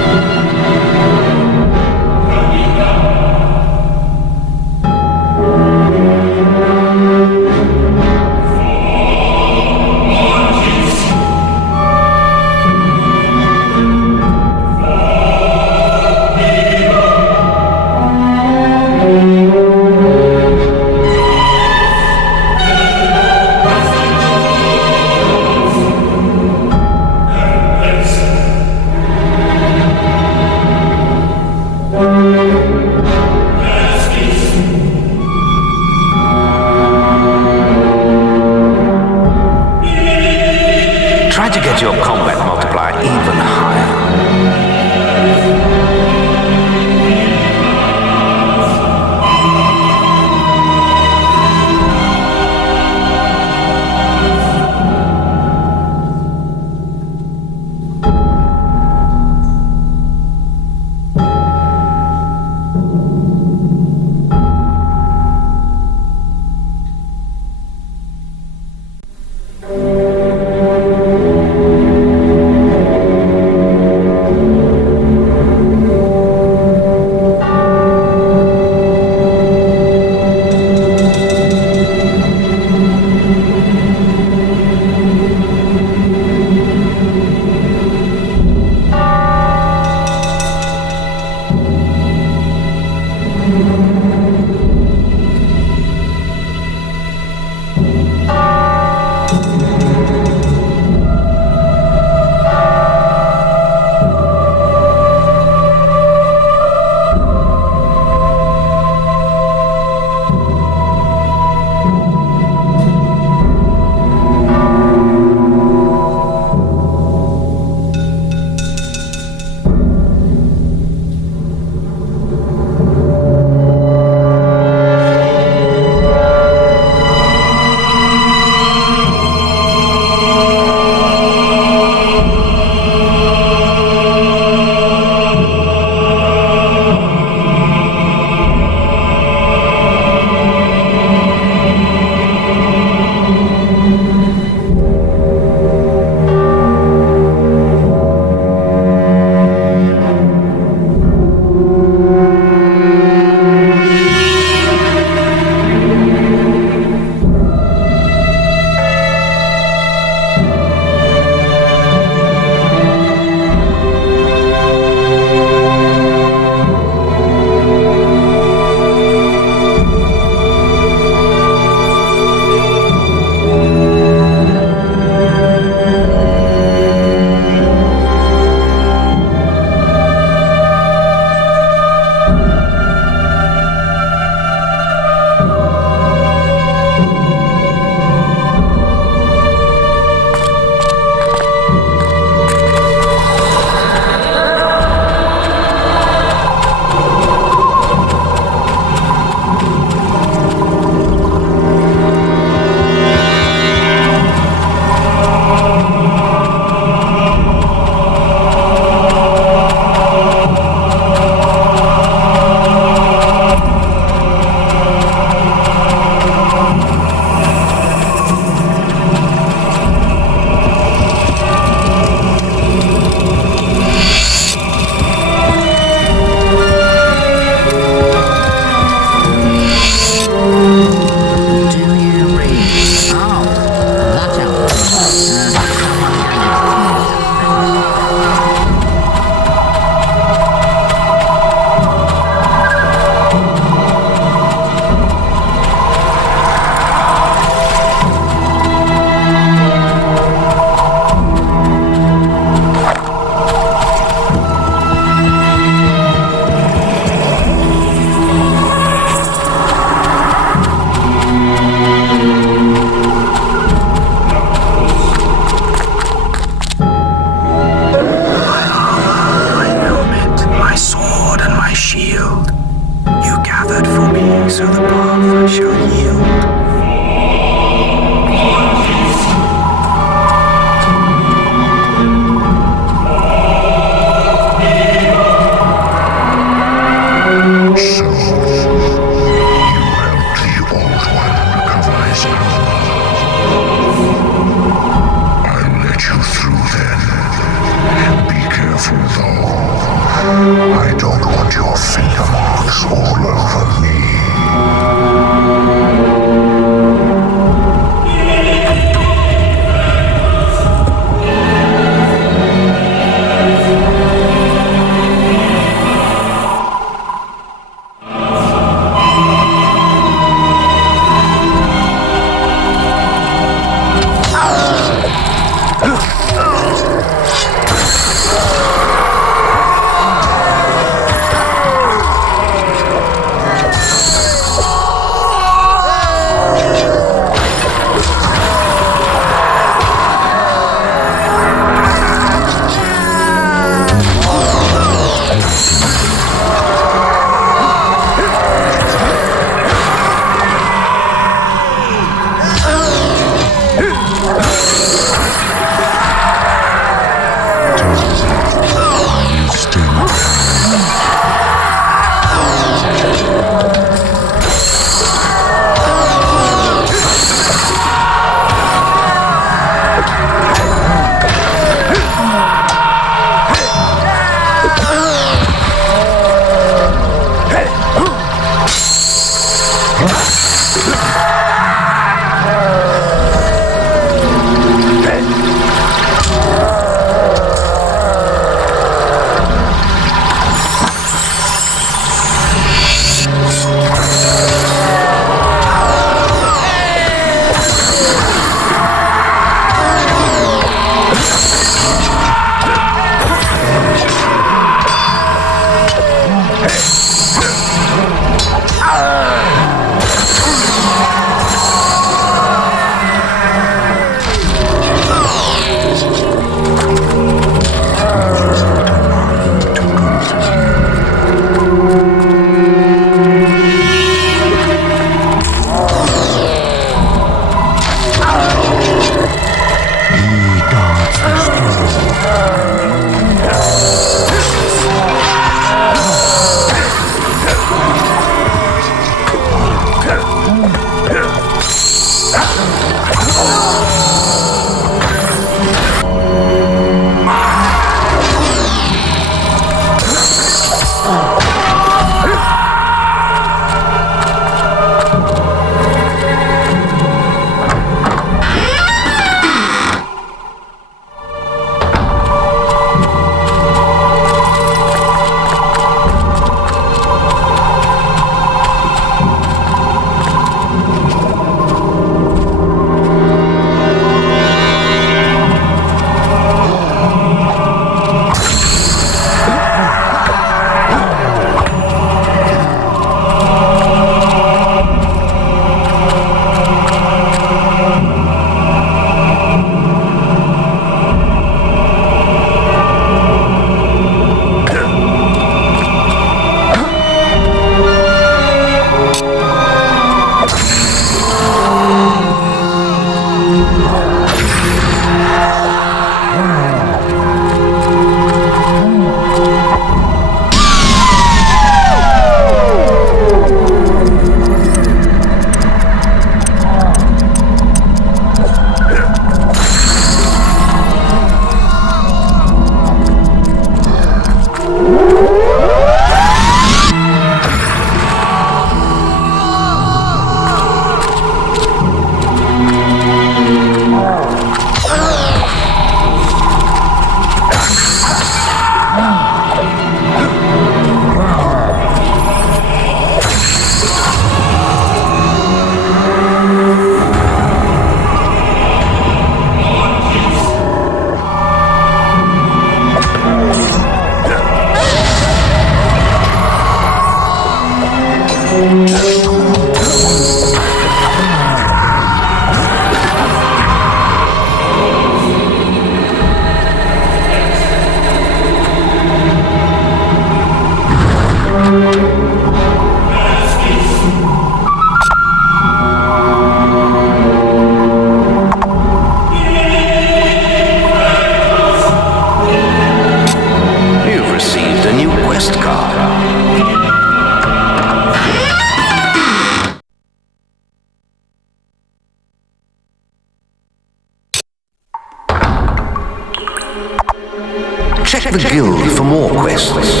Check the guild for more quests.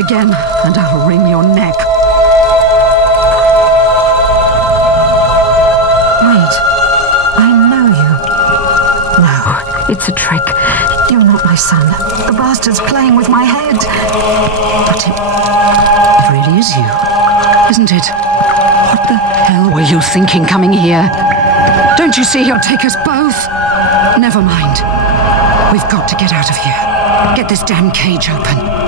again, and I'll wring your neck. Wait. I know you. No, it's a trick. You're not my son. The bastard's playing with my head. But it really is you, isn't it? What the hell were you thinking coming here? Don't you see he'll take us both? Never mind. We've got to get out of here. Get this damn cage open.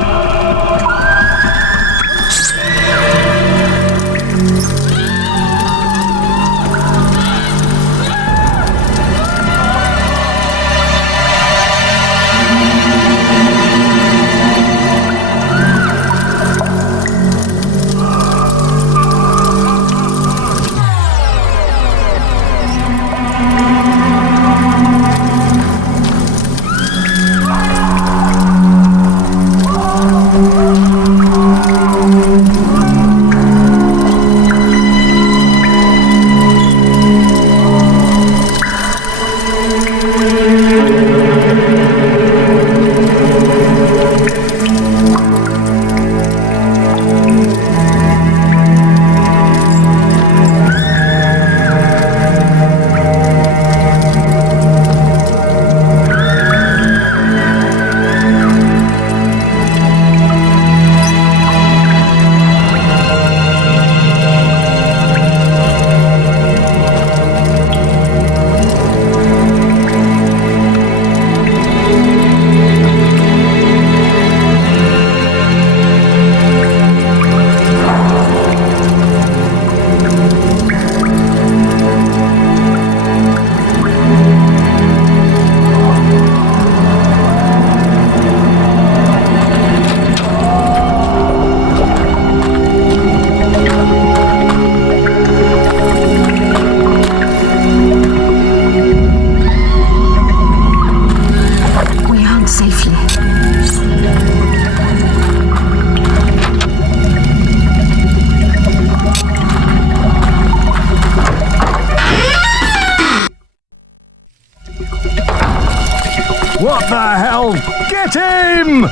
What the hell? Get him!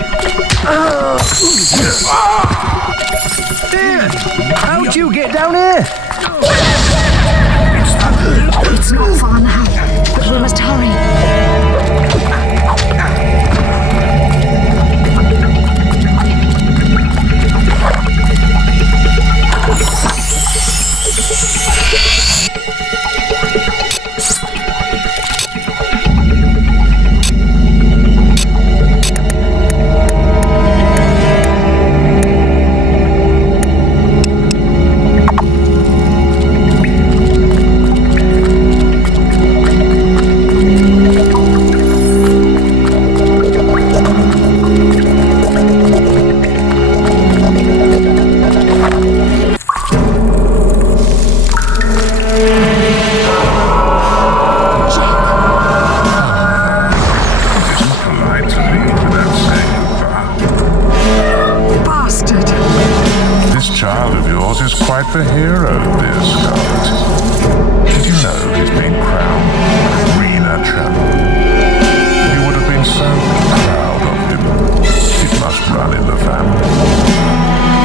How'd you get down here? It's not far now, but we must hurry. Quite the hero, dear Scarlet. Did you know he's been crowned arena champion? You would have been so proud of him. It must run in the family.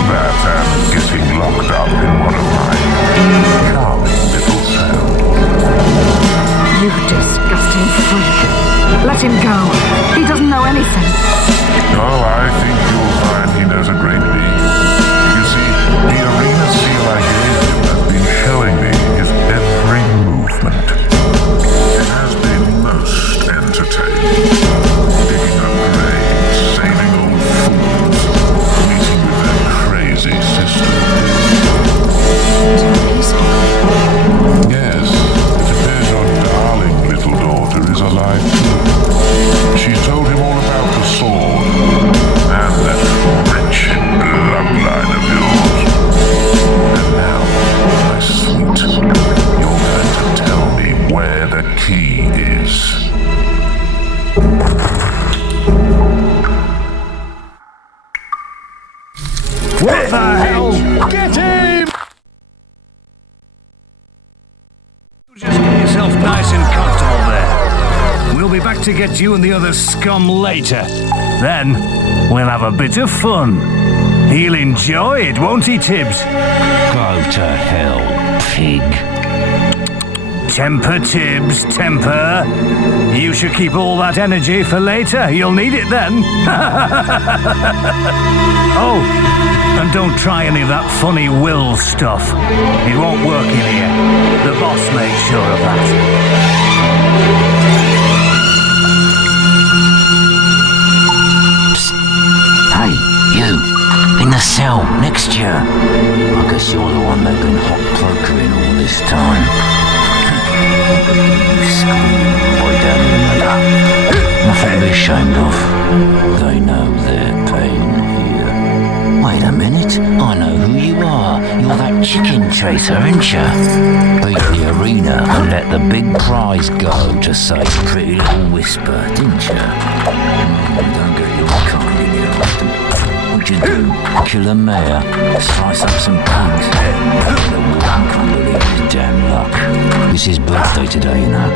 That and getting locked up in one of my charming little cells. You disgusting freak. Let him go. He doesn't know anything. Oh, I think you'll find he knows a great deal. You see, the arena seal I gave him has been showing me his every movement. It has been most entertaining. Digging up graves, saving old fools, meeting with their crazy sister. Yes, it appears your darling little daughter is alive too. She told him all about the sword and that wretched bloodline of yours. And now, my sweet, you're going to tell me where the key is. What the hell? Get him! Just get yourself nice and comfortable there. We'll be back to get you and the other scum later. Then, we'll have a bit of fun. He'll enjoy it, won't he, Tibbs? Go to hell, pig. Temper, Tibbs, temper. You should keep all that energy for later. You'll need it then. Oh, and don't try any of that funny will stuff. It won't work in here. The boss made sure of that. Hey, you. In the cell, next to you. I guess you're the one they've been hot brokering all this time. You screaming boy down in the middle. Nothing to be ashamed of. They know their pain here. Wait a minute, I know who you are. You're that chicken chaser, aren't you? Beat the arena and let the big prize go to say pretty little whisper, didn't you? Don't get your kind in your after. What'd you do? Kill a mayor? Slice up some pigs? The warden can't believe his damn luck. It's his birthday today, you know.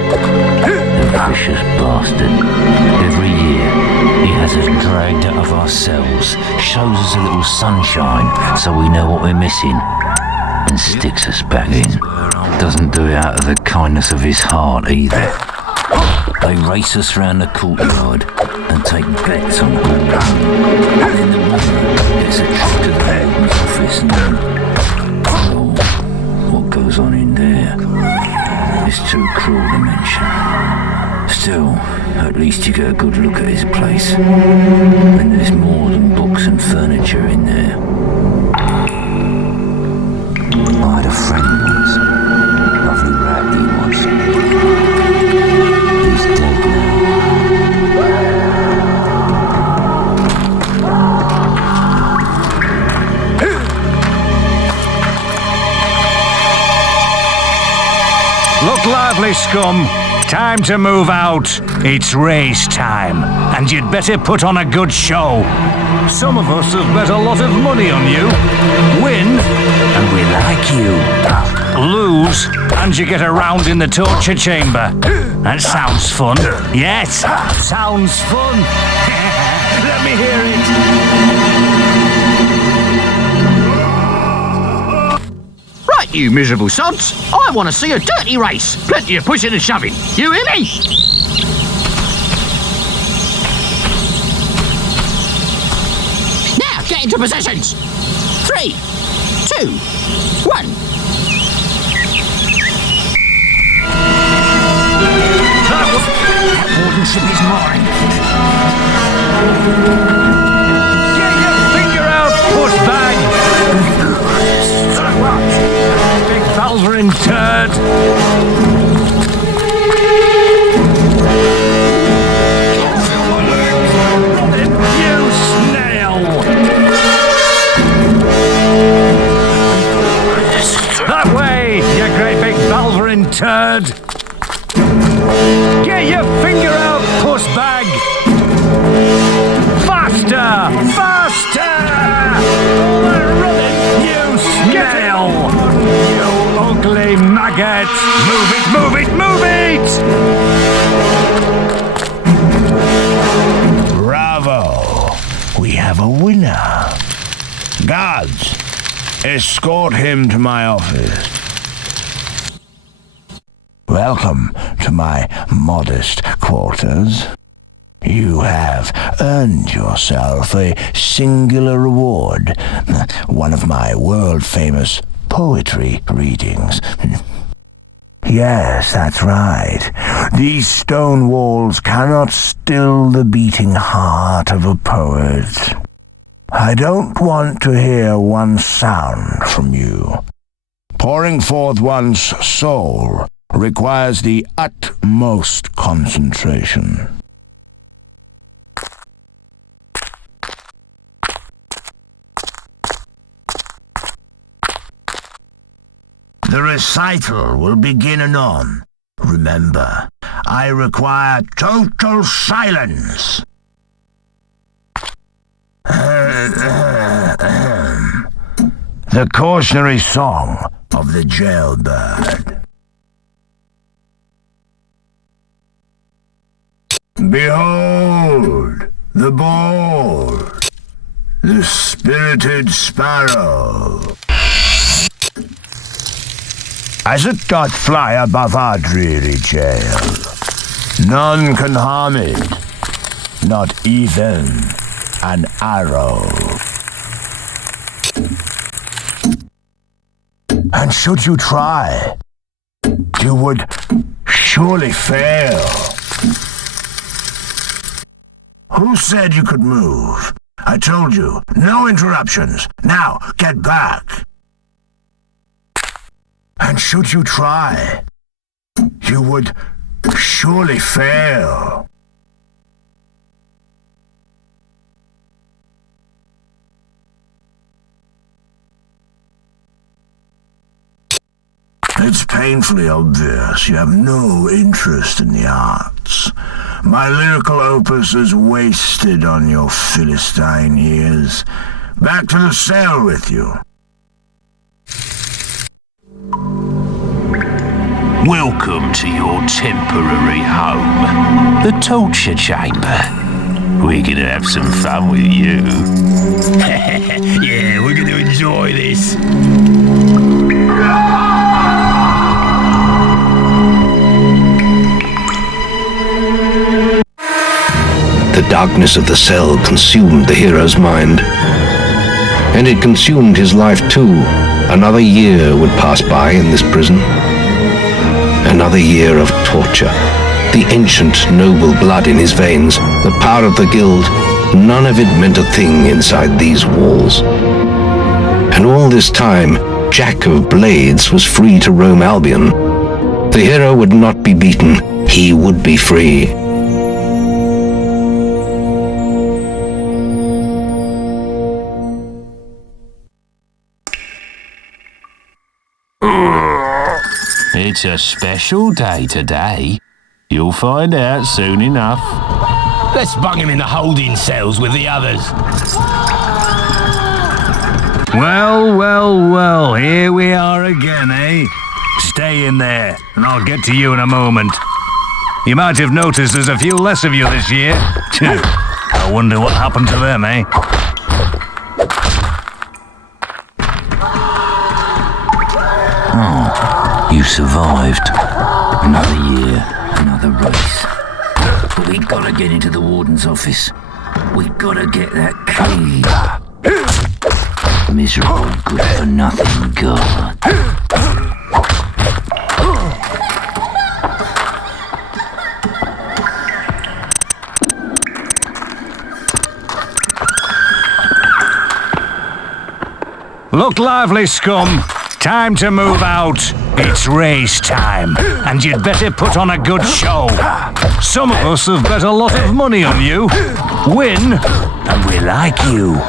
The vicious bastard. Every year, he has us dragged out of our cells, shows us a little sunshine so we know what we're missing, and sticks us back in. Doesn't do it out of the kindness of his heart either. They race us round the courtyard and take bets on who won. And then the winner gets a trip to the warden's office and then, well, what goes on in there is too cruel to mention. Still, at least you get a good look at his place. And there's more than books and furniture in there. I had a friend once. Lovely rat he was. He's dead now. Look lively, scum. Time to move out. It's race time, and you'd better put on a good show. Some of us have bet a lot of money on you. Win, and we like you. Lose, and you get a round in the torture chamber. That sounds fun. Yes, sounds fun. Let me hear it. Right, you miserable sods. I want to see a dirty race. Plenty of pushing and shoving. You hear me? Now, get into positions. 3, 2, 1. That warden should be mine. Get your finger out, pussbag! Big Valverin turd! You snail! That way, you great big Valverin turd! Get your finger out, pussbag! Faster! Faster! All that running, you snail! You ugly maggot! Move it, move it, move it! Bravo! We have a winner. Guards, escort him to my office. Welcome to my modest quarters. You have earned yourself a singular reward, one of my world-famous poetry readings. Yes, that's right. These stone walls cannot still the beating heart of a poet. I don't want to hear one sound from you. Pouring forth one's soul requires the utmost concentration. The recital will begin anon. Remember, I require total silence. The cautionary song of the jailbird. Behold, the ball. The spirited sparrow. As it doth fly above our dreary jail, none can harm it, not even an arrow. And should you try, you would surely fail. Who said you could move? I told you, no interruptions. Now, get back. And should you try, you would surely fail. It's painfully obvious you have no interest in the arts. My lyrical opus is wasted on your Philistine ears. Back to the cell with you. Welcome to your temporary home, the torture chamber. We're gonna have some fun with you. Yeah, we're gonna enjoy this. The darkness of the cell consumed the hero's mind. And it consumed his life too. Another year would pass by in this prison. Another year of torture. The ancient, noble blood in his veins, the power of the guild, none of it meant a thing inside these walls. And all this time, Jack of Blades was free to roam Albion. The hero would not be beaten. He would be free. It's a special day today. You'll find out soon enough. Let's bung him in the holding cells with the others. Well, here we are again, eh? Stay in there, and I'll get to you in a moment. You might have noticed there's a few less of you this year. I wonder what happened to them, eh? Oh, you survived. Another year, another race. But we gotta get into the warden's office. We gotta get that key. Miserable, good-for-nothing god. Look lively, scum. Time to move out. It's race time, and you'd better put on a good show. Some of us have bet a lot of money on you. Win, and we like you.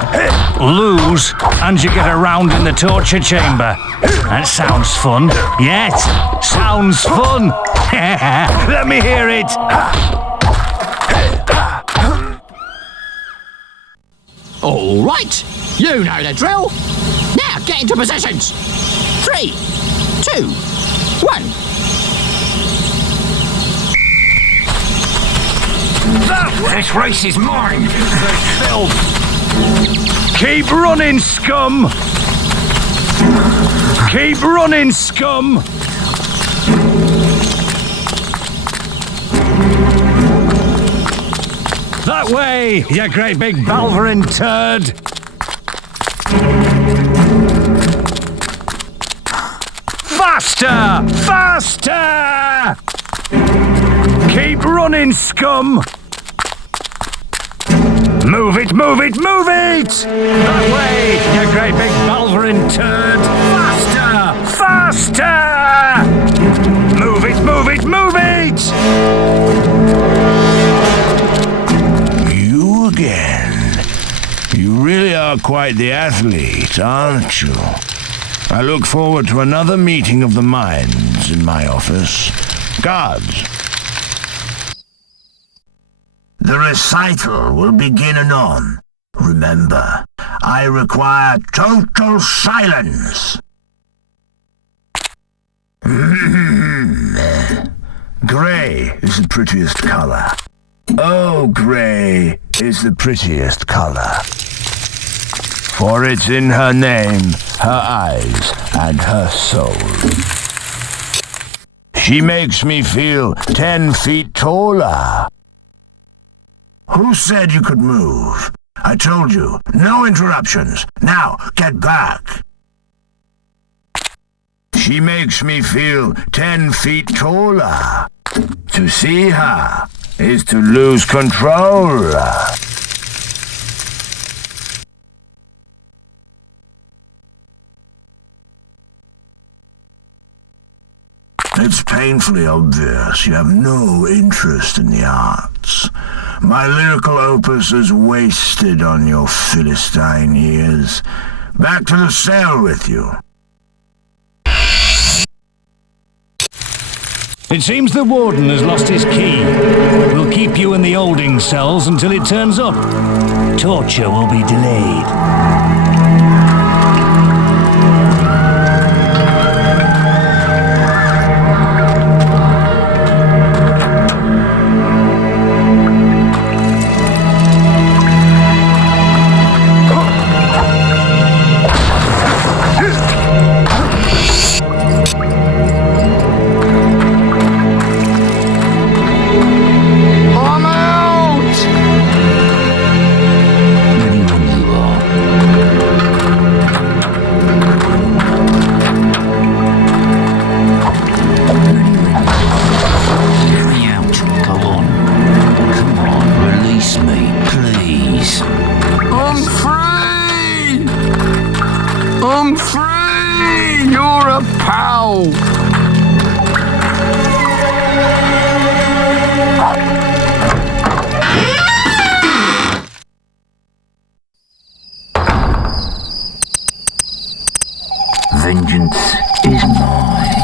Lose, and you get a round in the torture chamber. That sounds fun. Yes, sounds fun. Let me hear it. All right, you know the drill. Now get into positions. 3, 2, 1. This race is mine. Keep running, scum. Keep running, scum. That way, you great big Balverin turd. Faster! Faster! Keep running, scum! Move it, move it, move it! That way, you great big Balverin turd! Faster! Faster! Move it, move it, move it! You again. You really are quite the athlete, aren't you? I look forward to another meeting of the minds in my office. Guards. The recital will begin anon. Remember, I require total silence. Grey is the prettiest color. Oh, grey is the prettiest color. For it's in her name, her eyes, and her soul. She makes me feel 10 feet taller. Who said you could move? I told you, no interruptions. Now, get back. She makes me feel 10 feet taller. To see her is to lose control. It's painfully obvious you have no interest in the arts. My lyrical opus is wasted on your Philistine years. Back to the cell with you. It seems the warden has lost his key. We'll keep you in the holding cells until it turns up. Torture will be delayed. I'm free! You're a pal! Vengeance is mine.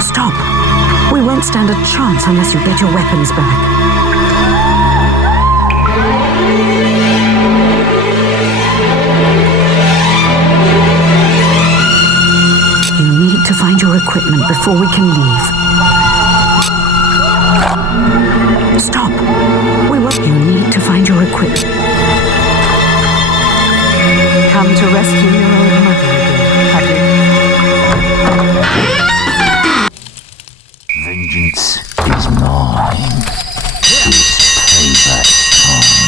Stop! We won't stand a chance unless you get your weapons back. You need to find your equipment before we can leave. Stop! We won't. You need to find your equipment. Come to rescue your old mother again, have you? Vengeance is mine. It's payback time.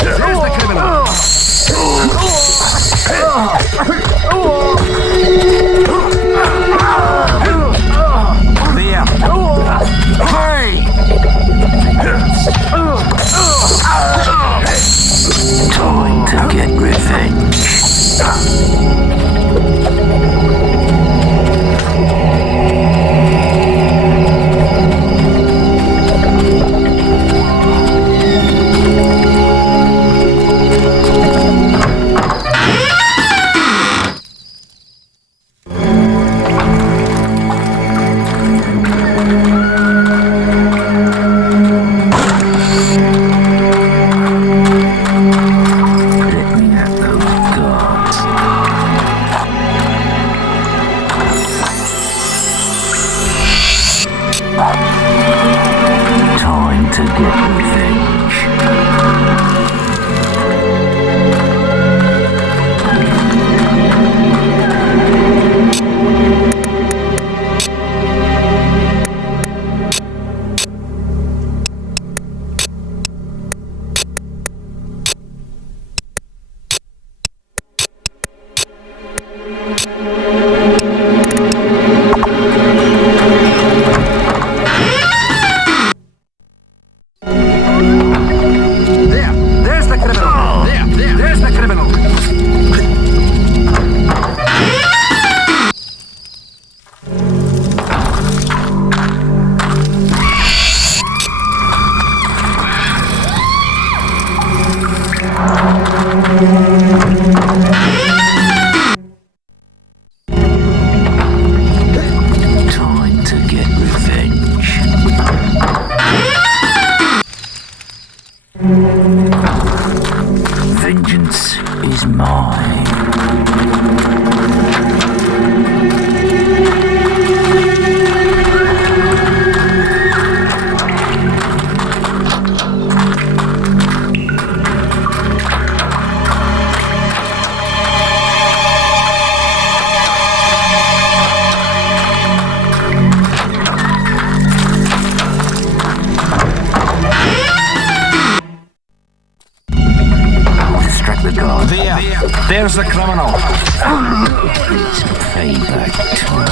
There's the criminal! Time to get revenge. Time to get revenge. There's the criminal. It's payback time.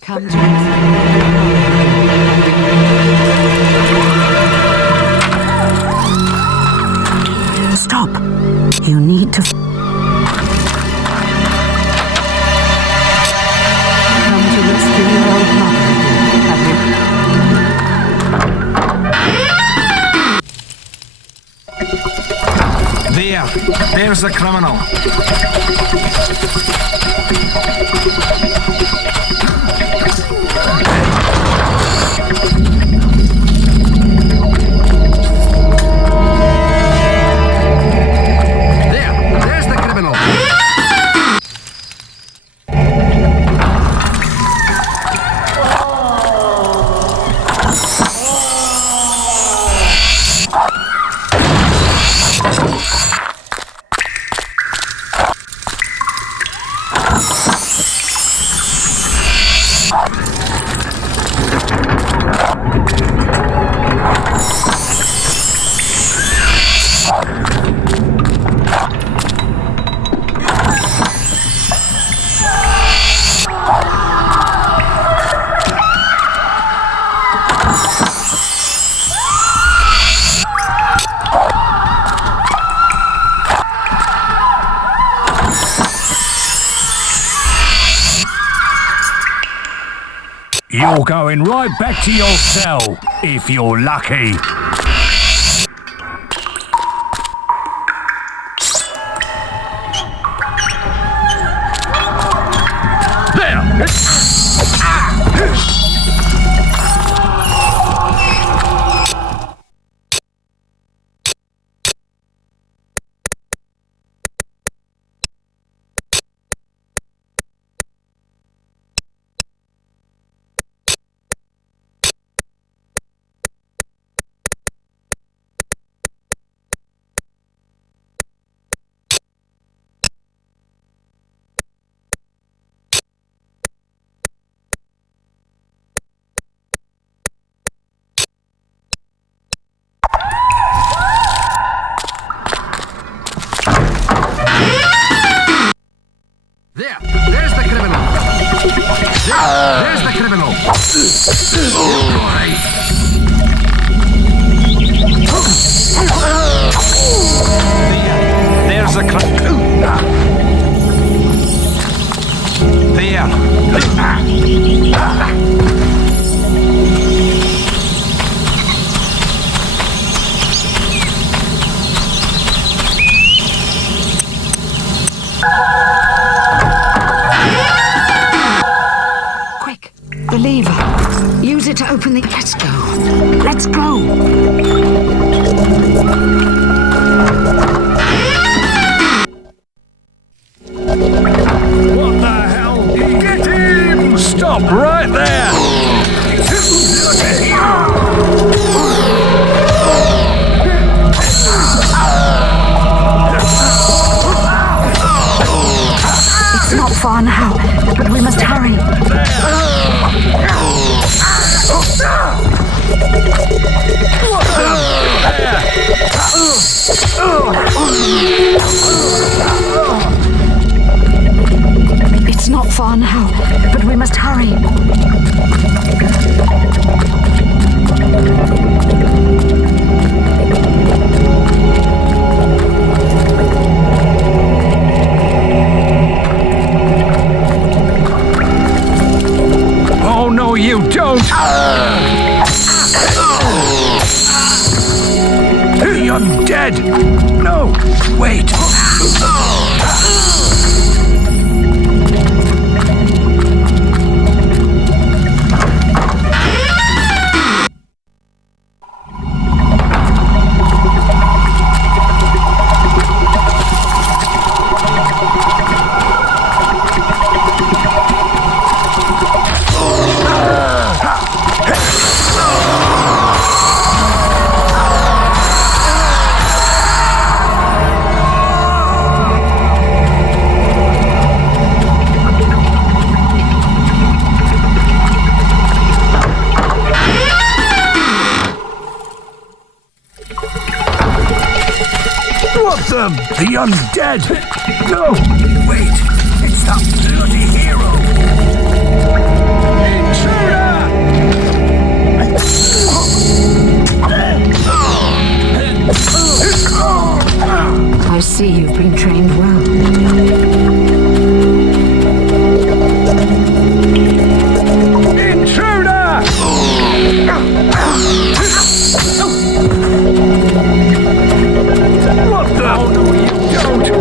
Come to us. Stop. You need to... Come to rescue your old mother, have you? There's the criminal. There's the criminal. You're going right back to your cell, if you're lucky. There! There's the criminal. There's the criminal. There's the criminal. Quick, the lever. Use it to open the... Let's go. Let's go. What the hell? Get him! Stop right there! It's not far now, but we must hurry. It's not far now, but we must hurry. Oh no, you don't! You're dead! No! Wait! The undead! No! Wait! It's that bloody hero! I see you've been trained well. Intruder! What the? Oh, no, you don't!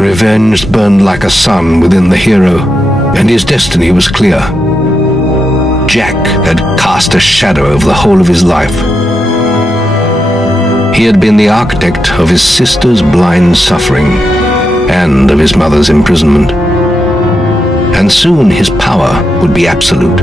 Revenge burned like a sun within the hero, and his destiny was clear. Jack had cast a shadow over the whole of his life. He had been the architect of his sister's blind suffering and of his mother's imprisonment. And soon his power would be absolute.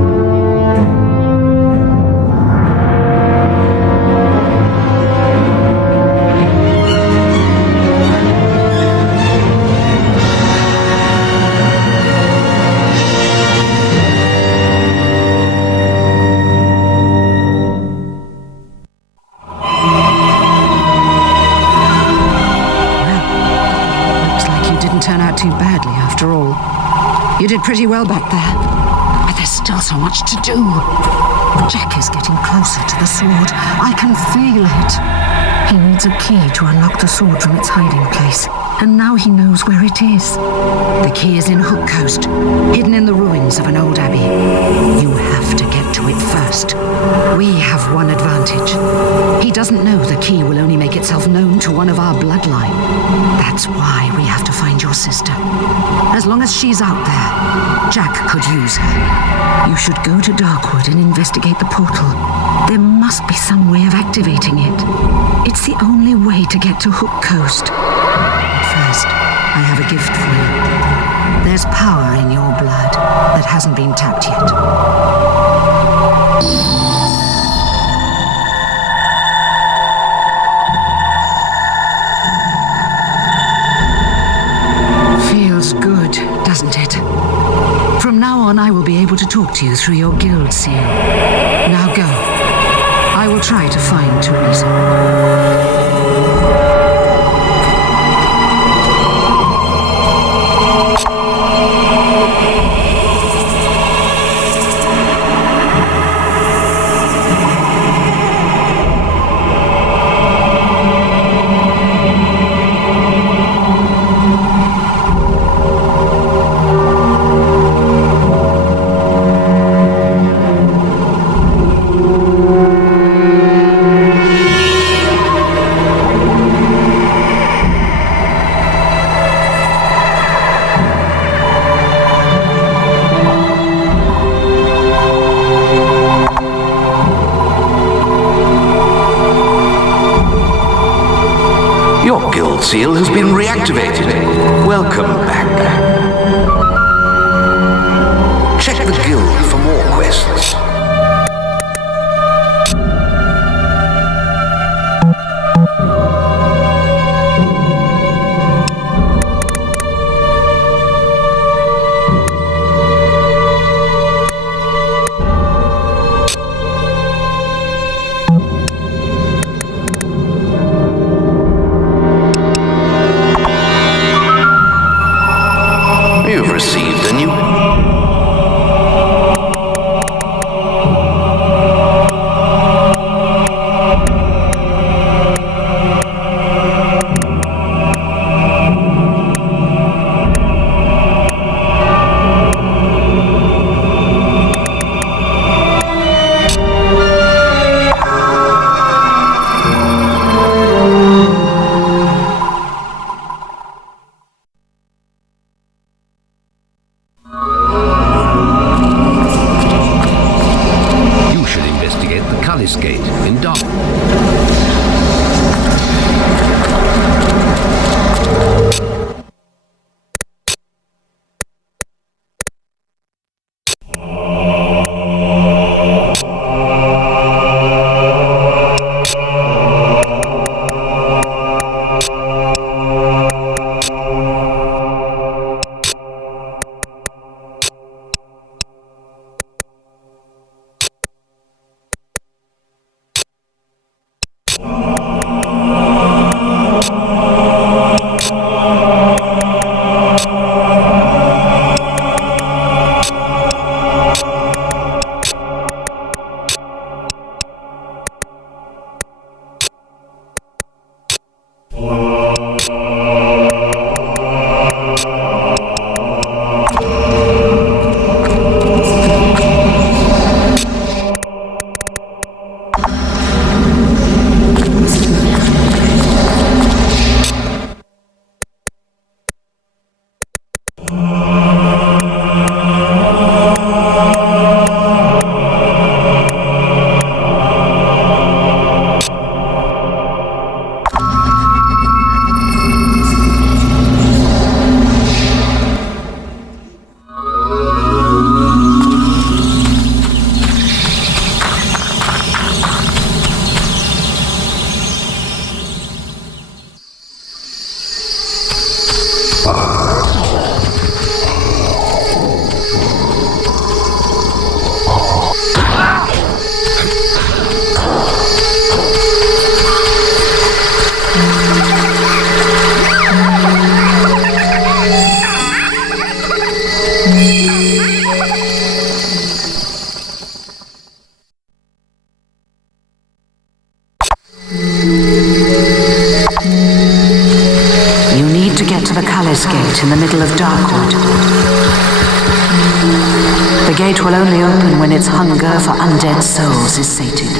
You did pretty well back there, but there's still so much to do. Jack is getting closer to the sword. I can feel it. He needs a key to unlock the sword from its hiding place, and now he knows where it is. The key is in Hook Coast, hidden in the ruins of an old abbey. You have to get to it first. We have one advantage. He doesn't know the key will only make itself known to one of our bloodline. That's why we have to find your sister. As long as she's out there, Jack could use her. You should go to Darkwood and investigate the portal. There must be some way of activating it. It's the only way to get to Hook Coast. But first, I have a gift for you. There's power in your blood that hasn't been tapped yet. Feels good, doesn't it? From now on, I will be able to talk to you through your guild seal. Now go. I will try to find Teresa. Your guild seal has been reactivated. Welcome back. Check the guild for more quests. You've received a new... Gate in Dark. palace gate in the middle of Darkwood. The gate will only open when its hunger for undead souls is sated.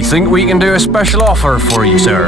I think we can do a special offer for you, sir.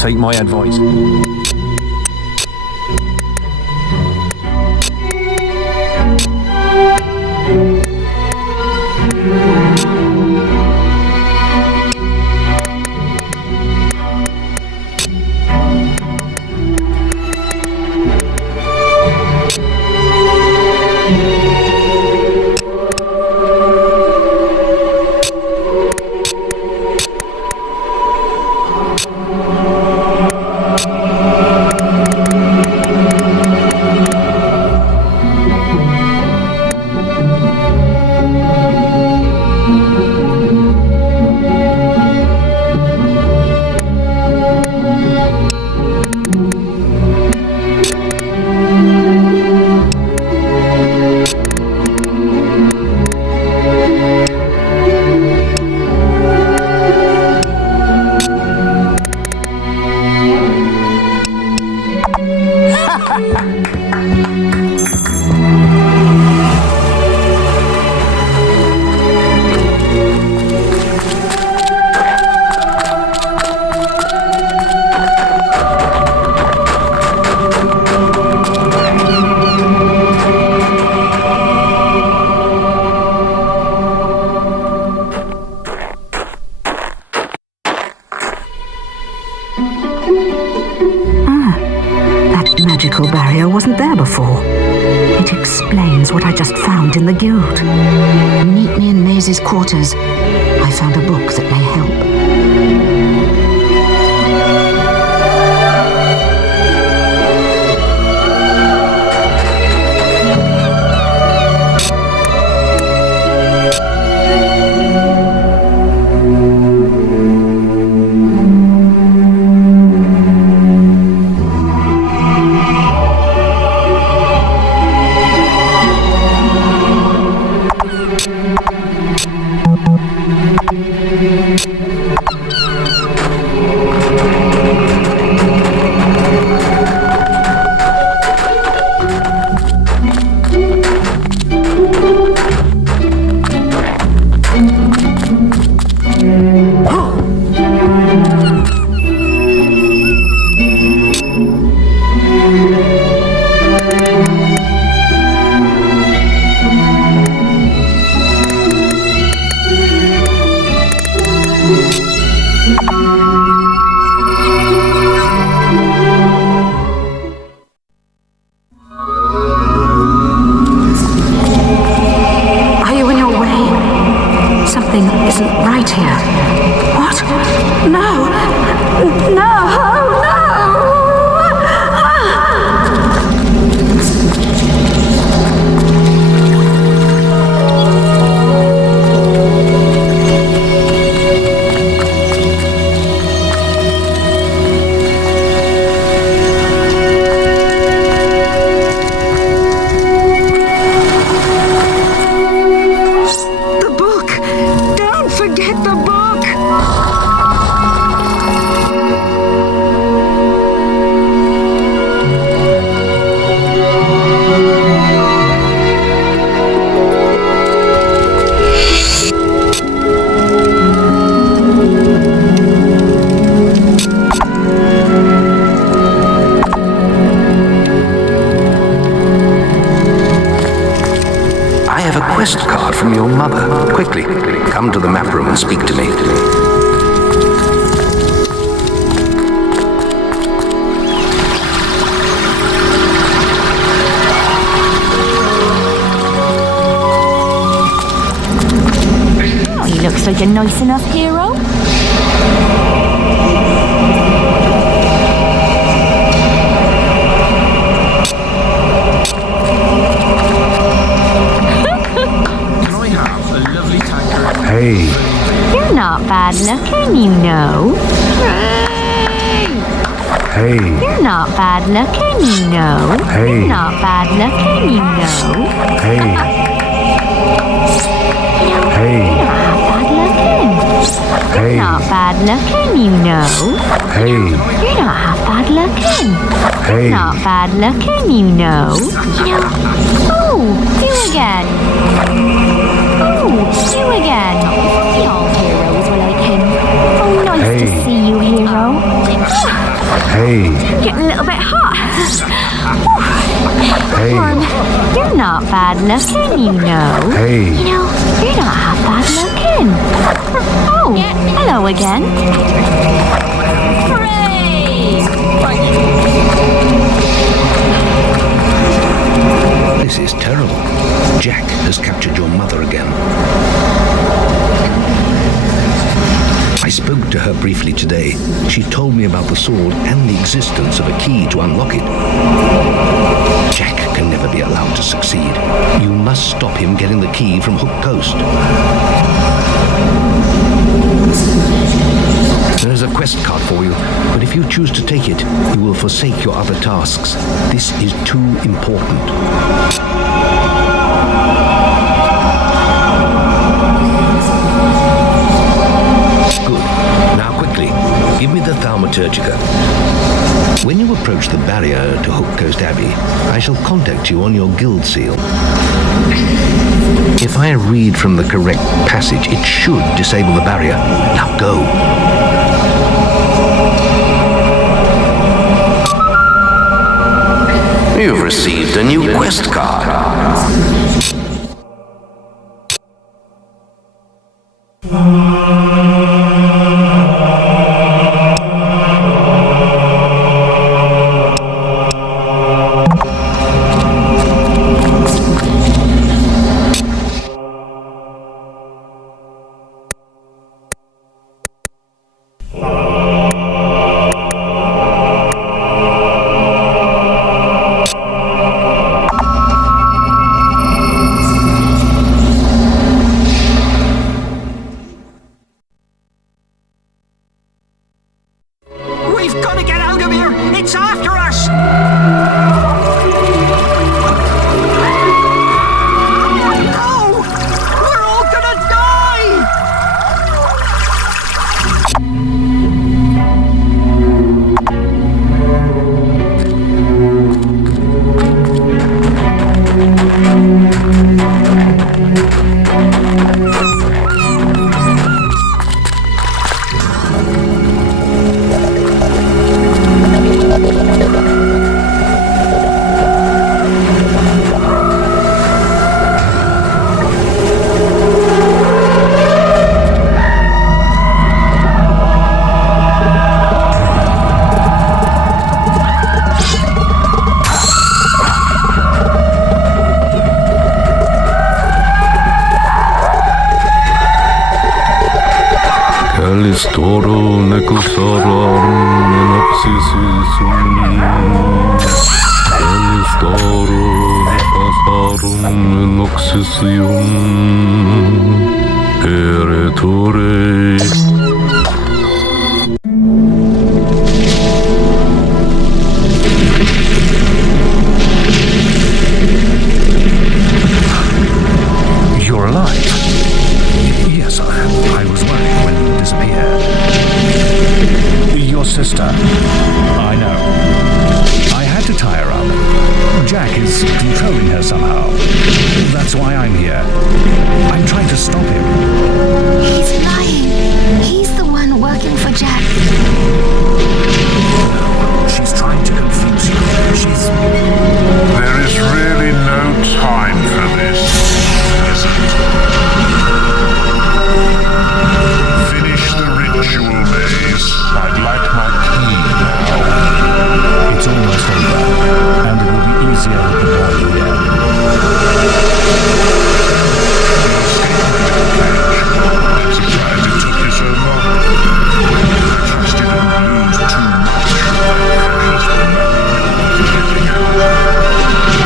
Take my advice. magical barrier wasn't there before. It explains what I just found in the guild. Meet me in Maze's quarters. I found a book that may help. quest card from your mother. Quickly, come to the map room and speak to me. Oh, he looks like a nice enough hero. Hey. You're not bad looking, you know. Hey. You're not bad looking, you know. Hey. You're not bad looking, you know. Hey. Hey. You're not bad looking, you know. Hey. You're not half bad looking. Hey. You're not bad looking, you know. Oh, you again. Oh, you again. The old heroes were like him. Oh, nice to see you, hero. Hey. Getting a little bit hot. Hey. You're not bad looking, you know. Hey. You know, you're not half bad looking. Oh, hello again. This is terrible. Jack has captured your mother again. I spoke to her briefly today. She told me about the sword and the existence of a key to unlock it. Jack can never be allowed to succeed. You must stop him getting the key from Hook Coast. There is a quest card for you, but if you choose to take it, you will forsake your other tasks. This is too important. Good. Now quickly, give me the Thaumaturgica. When you approach the barrier to Hook Coast Abbey, I shall contact you on your guild seal. If I read from the correct passage, it should disable the barrier. Now go. You've received a new quest card. We've got to get out of here! It's after us! No! We're all gonna die! Calistoro necusarum enopsisum Calistoro necasarum enoxisium Eretore You're alive? Yes, I was worried when you disappeared. Your sister. I know. I had to tie her up. Jack is controlling her somehow. That's why I'm here. I'm trying to stop him. He's lying. He's the one working for Jack. She's trying to confuse you. There is really no time for this, is it? Finish the ritual, Maze. I'd like my key now. It's almost over, and it will be easier with the boy here. I'm surprised it took you so long. I trust you didn't lose too much of that precious memory getting out.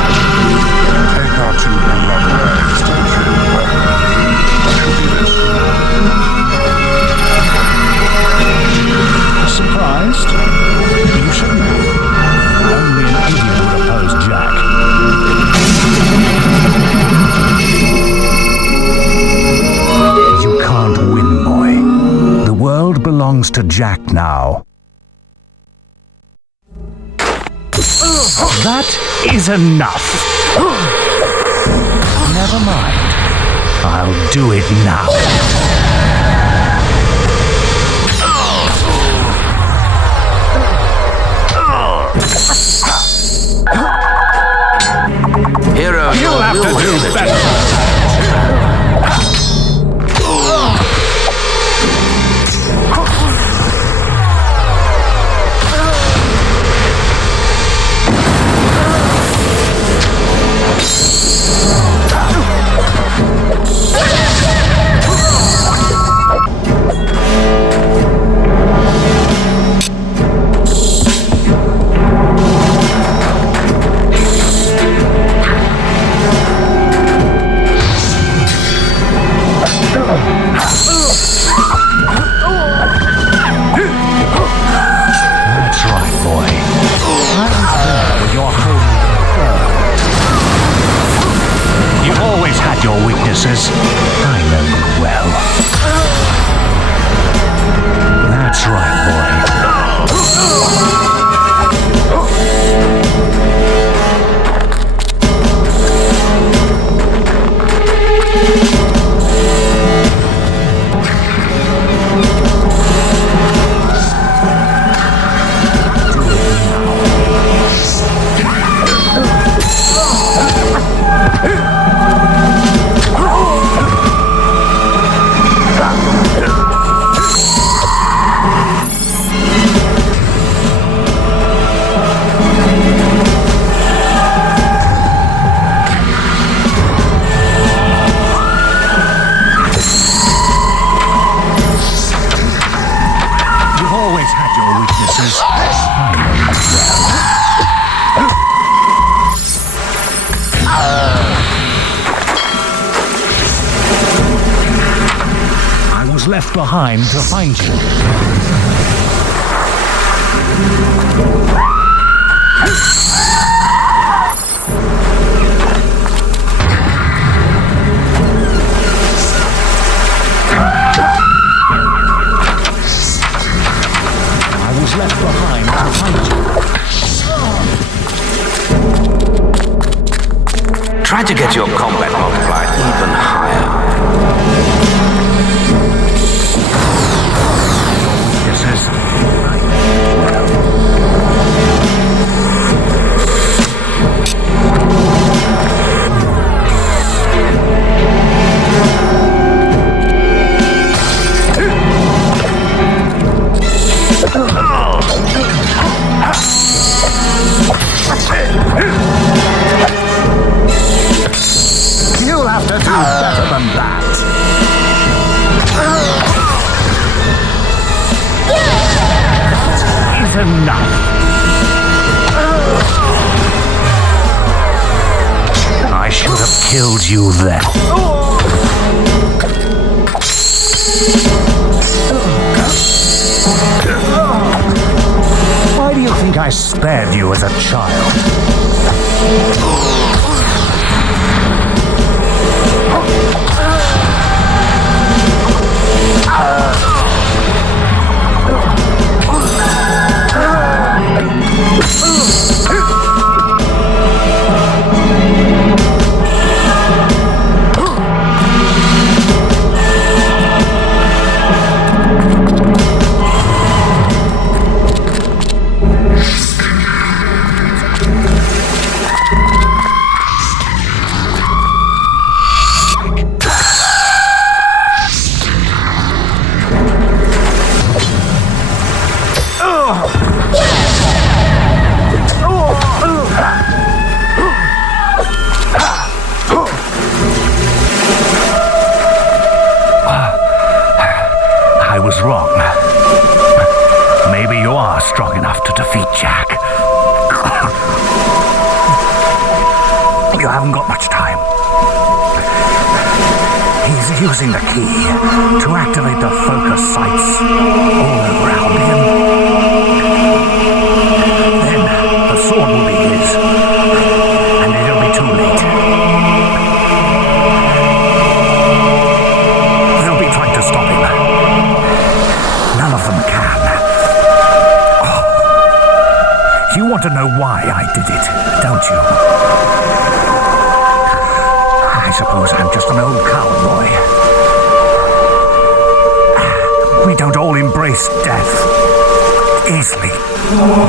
Take our two blood bags to the chamber. What should be this? Surprised? You shouldn't be. Only an idiot would oppose Jack. You can't win, boy. The world belongs to Jack now. That is enough. Never mind. I'll do it now. Hero, You'll have to do better. I know you well. That's right, left behind to find you. I was left behind to find you. Try to get your combat multiplier even higher. Weaknesses. You'll have to do better than that. Is enough. I should have killed you then. Why do you think I spared you as a child? I was wrong. Maybe you are strong enough to defeat Jack. You haven't got much time. He's using the key to activate the focus sites all over Albion. Then the sword will be his, and it'll be too late. They'll be trying to stop him. None of them can. Oh. You want to know why I did it, don't you? I suppose I'm just an old cowboy. We don't all embrace death easily.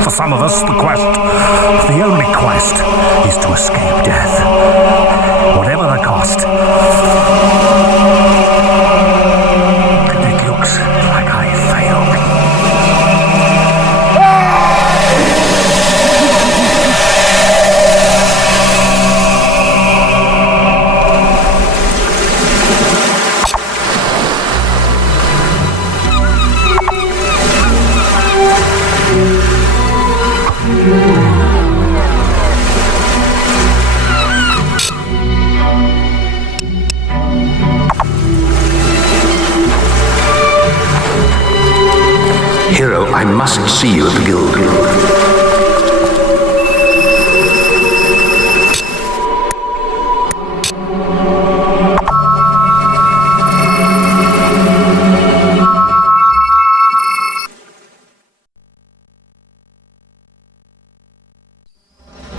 For some of us, the only quest, is to escape death, whatever the cost. It looks like I failed. Hero, I must see you at the guild.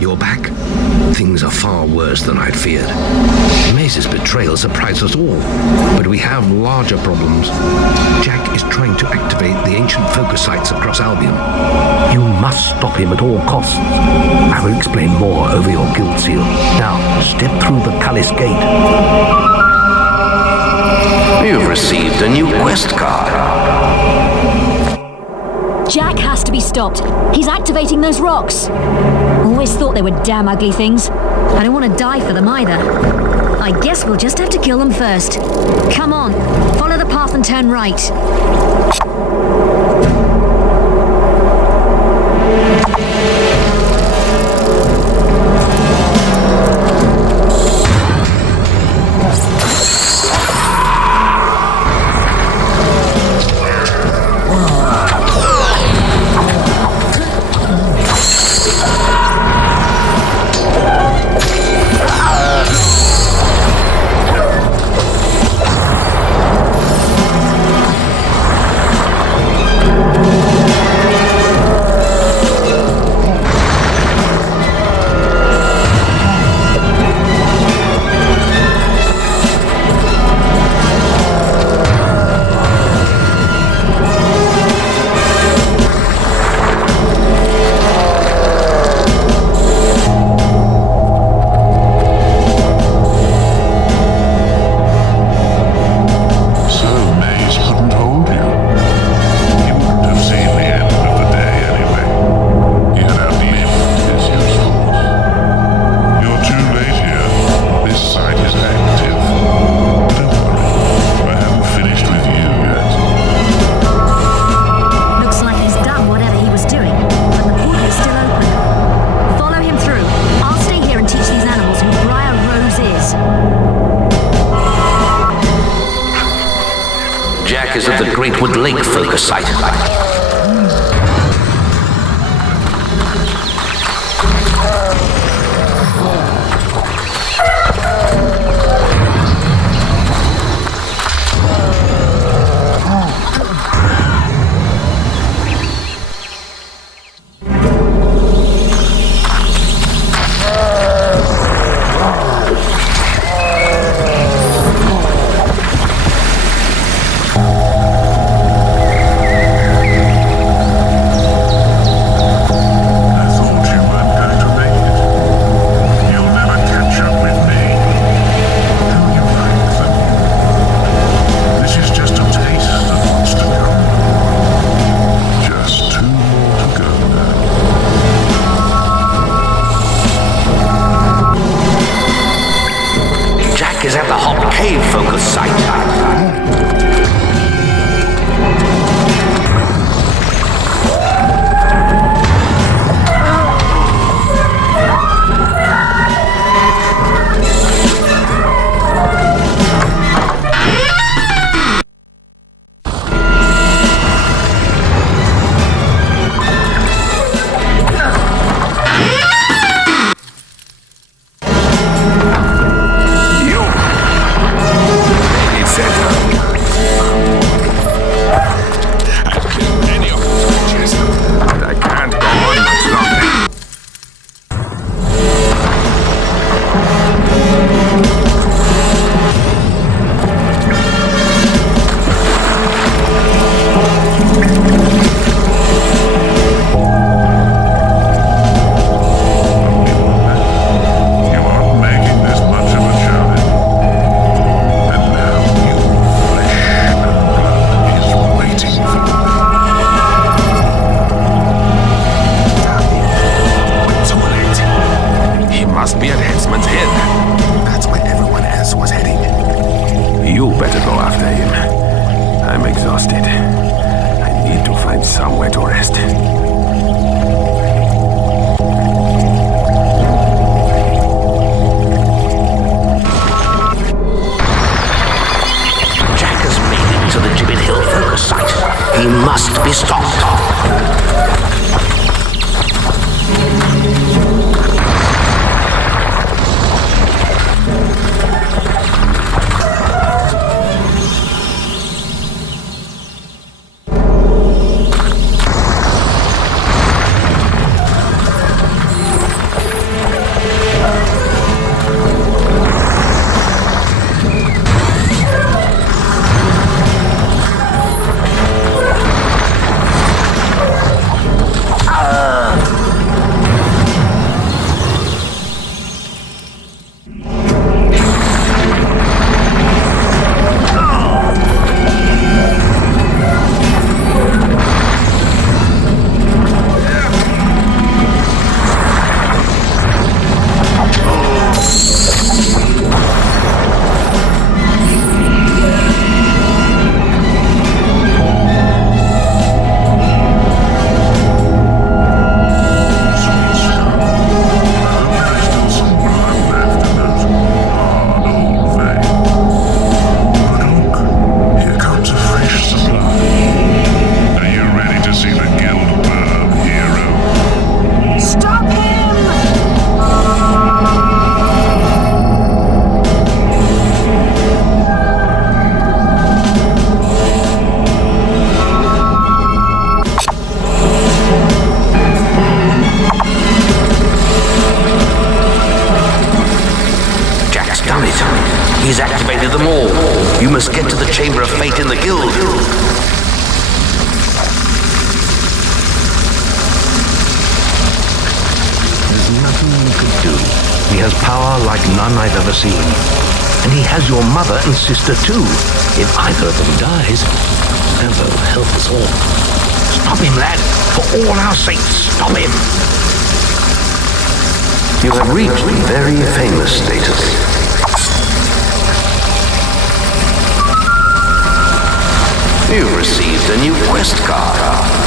You're back? Things are far worse than I'd feared. Maze's betrayal surprised us all, but we have larger problems. Jack is trying to activate the ancient focus sites across Albion. You must stop him at all costs. I will explain more over your guild seal. Now, step through the Cullis Gate. You've received a new quest card. Jack has to be stopped. He's activating those rocks. Always thought they were damn ugly things. I don't want to die for them either. I guess we'll just have to kill them first. Come on, follow the path and turn right. Jack is at the Greatwood Lake focus site. Is at the Hot Cave focus site. He must be stopped. He's activated them all. You must get to the Chamber of Fate in the Guild. There's nothing you could do. He has power like none I've ever seen. And he has your mother and sister too. If either of them dies, that will help us all. Stop him, lad. For all our sakes, stop him. You have reached very famous status. You've received a new quest card.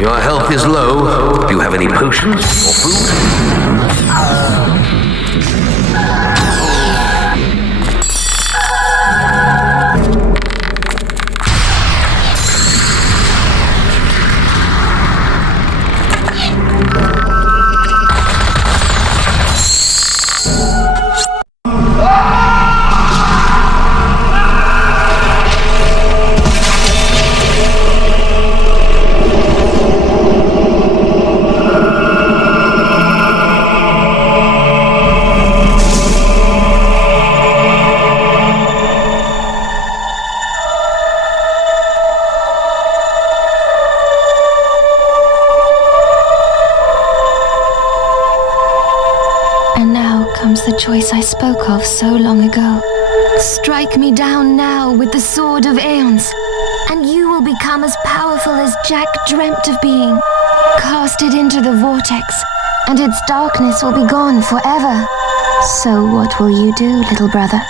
Your health is low. Do you have any potions or food? And now comes the choice I spoke of so long ago. Strike me down now with the sword of aeons, and you will become as powerful as Jack dreamt of being. Cast it into the vortex, and its darkness will be gone forever. So what will you do, little brother?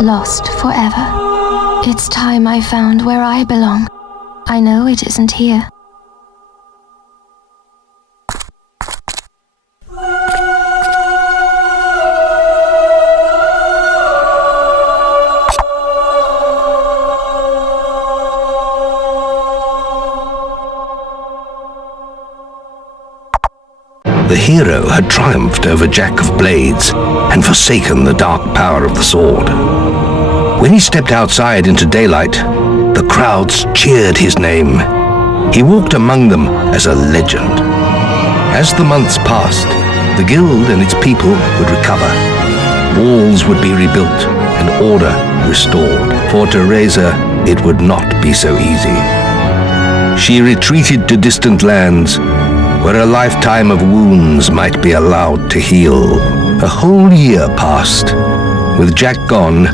Lost forever. It's time I found where I belong. I know it isn't here. The hero had triumphed over Jack of Blades and forsaken the dark power of the sword. When he stepped outside into daylight, the crowds cheered his name. He walked among them as a legend. As the months passed, the guild and its people would recover. Walls would be rebuilt and order restored. For Teresa, it would not be so easy. She retreated to distant lands where a lifetime of wounds might be allowed to heal. A whole year passed. With Jack gone,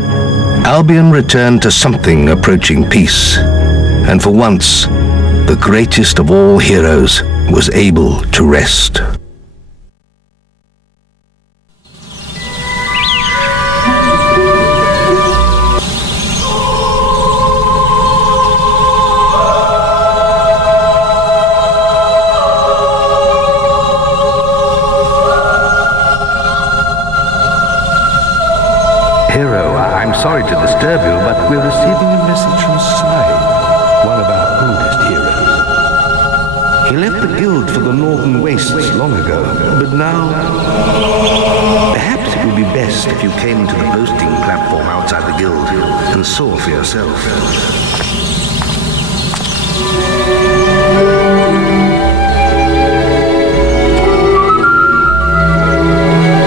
Albion returned to something approaching peace. And for once, the greatest of all heroes was able to rest. Hero, I'm sorry to disturb you, but we're receiving a message from Scythe, one of our oldest heroes. He left the guild for the northern wastes long ago, but now... Perhaps it would be best if you came to the boasting platform outside the guild and saw for yourself.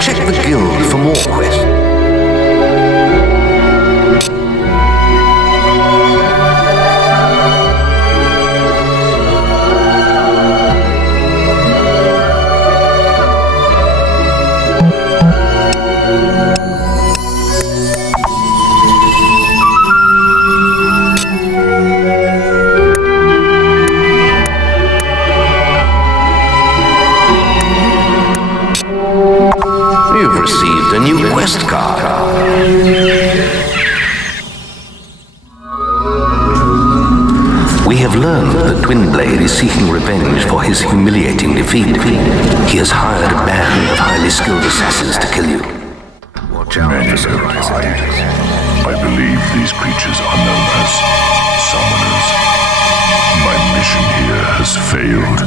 Check the guild for more quests. You've received a new quest card. We have learned that Twinblade is seeking revenge for his humiliating defeat. He has hired a band of highly skilled assassins to kill you. Watch out for surprises. I I believe these creatures are known as summoners. My mission here has failed.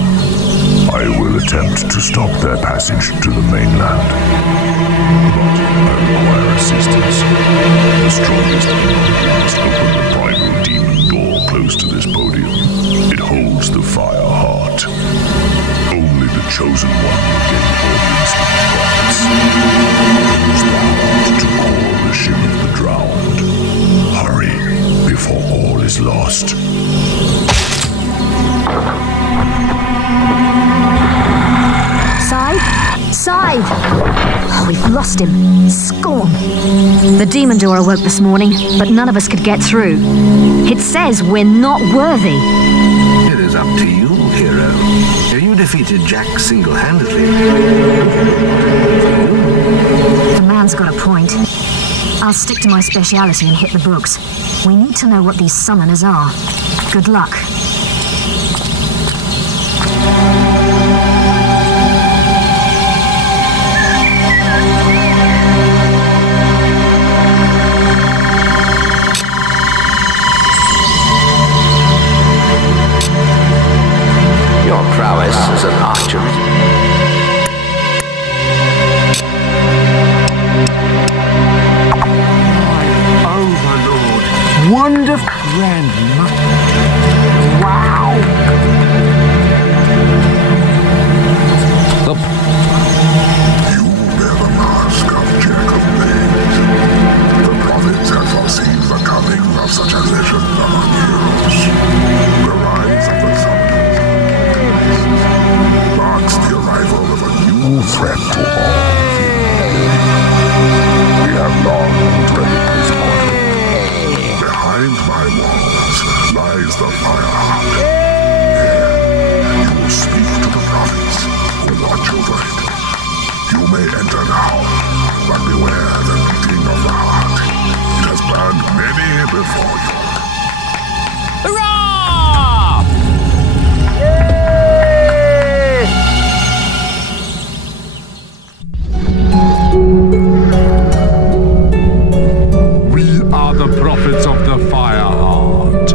I will attempt to stop their passage to the mainland. But I require assistance. The strongest must open the primal demon door close to this podium. It holds the fire heart. Only the chosen one will gain audience with the prophets. Use the heart to call the ship of the drowned. Hurry, before all is lost. Scythe! Oh, we've lost him. Scorn! The demon door awoke this morning, but none of us could get through. It says we're not worthy. It is up to you, hero. You defeated Jack single-handedly. The man's got a point. I'll stick to my speciality and hit the books. We need to know what these summoners are. Good luck. Your prowess as an archer. Overlord. Wonderful grandmother. Wow. You bear the mask of Jack of Blades. The prophets have foreseen the coming of such a legend among heroes. The rise of the summoners marks the arrival of a new threat to all. We have long dreaded this mortal. Behind my walls lies the fire heart. Here, you will speak to the prophets who watch over it. You may enter now, but beware the beating of the heart. It has burned many before you. Hurrah! We are the prophets of the fire heart.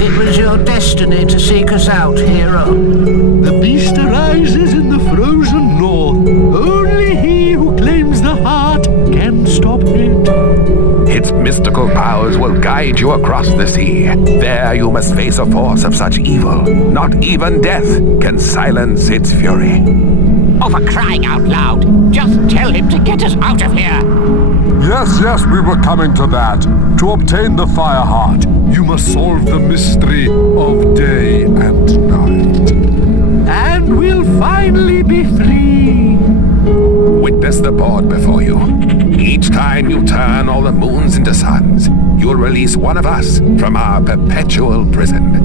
It was your destiny to seek us out, hero. The beast arises in the frozen north. Only he who claims the heart can stop it. Its mystical powers will guide you across the sea. There you must face a force of such evil. Not even death can silence its fury. Oh, for crying out loud, just tell him to get us out of here. Yes, we were coming to that. To obtain the fire heart, you must solve the mystery of day and night. And we'll finally be free. Witness the board before you. Each time you turn all the moons into suns, you'll release one of us from our perpetual prison.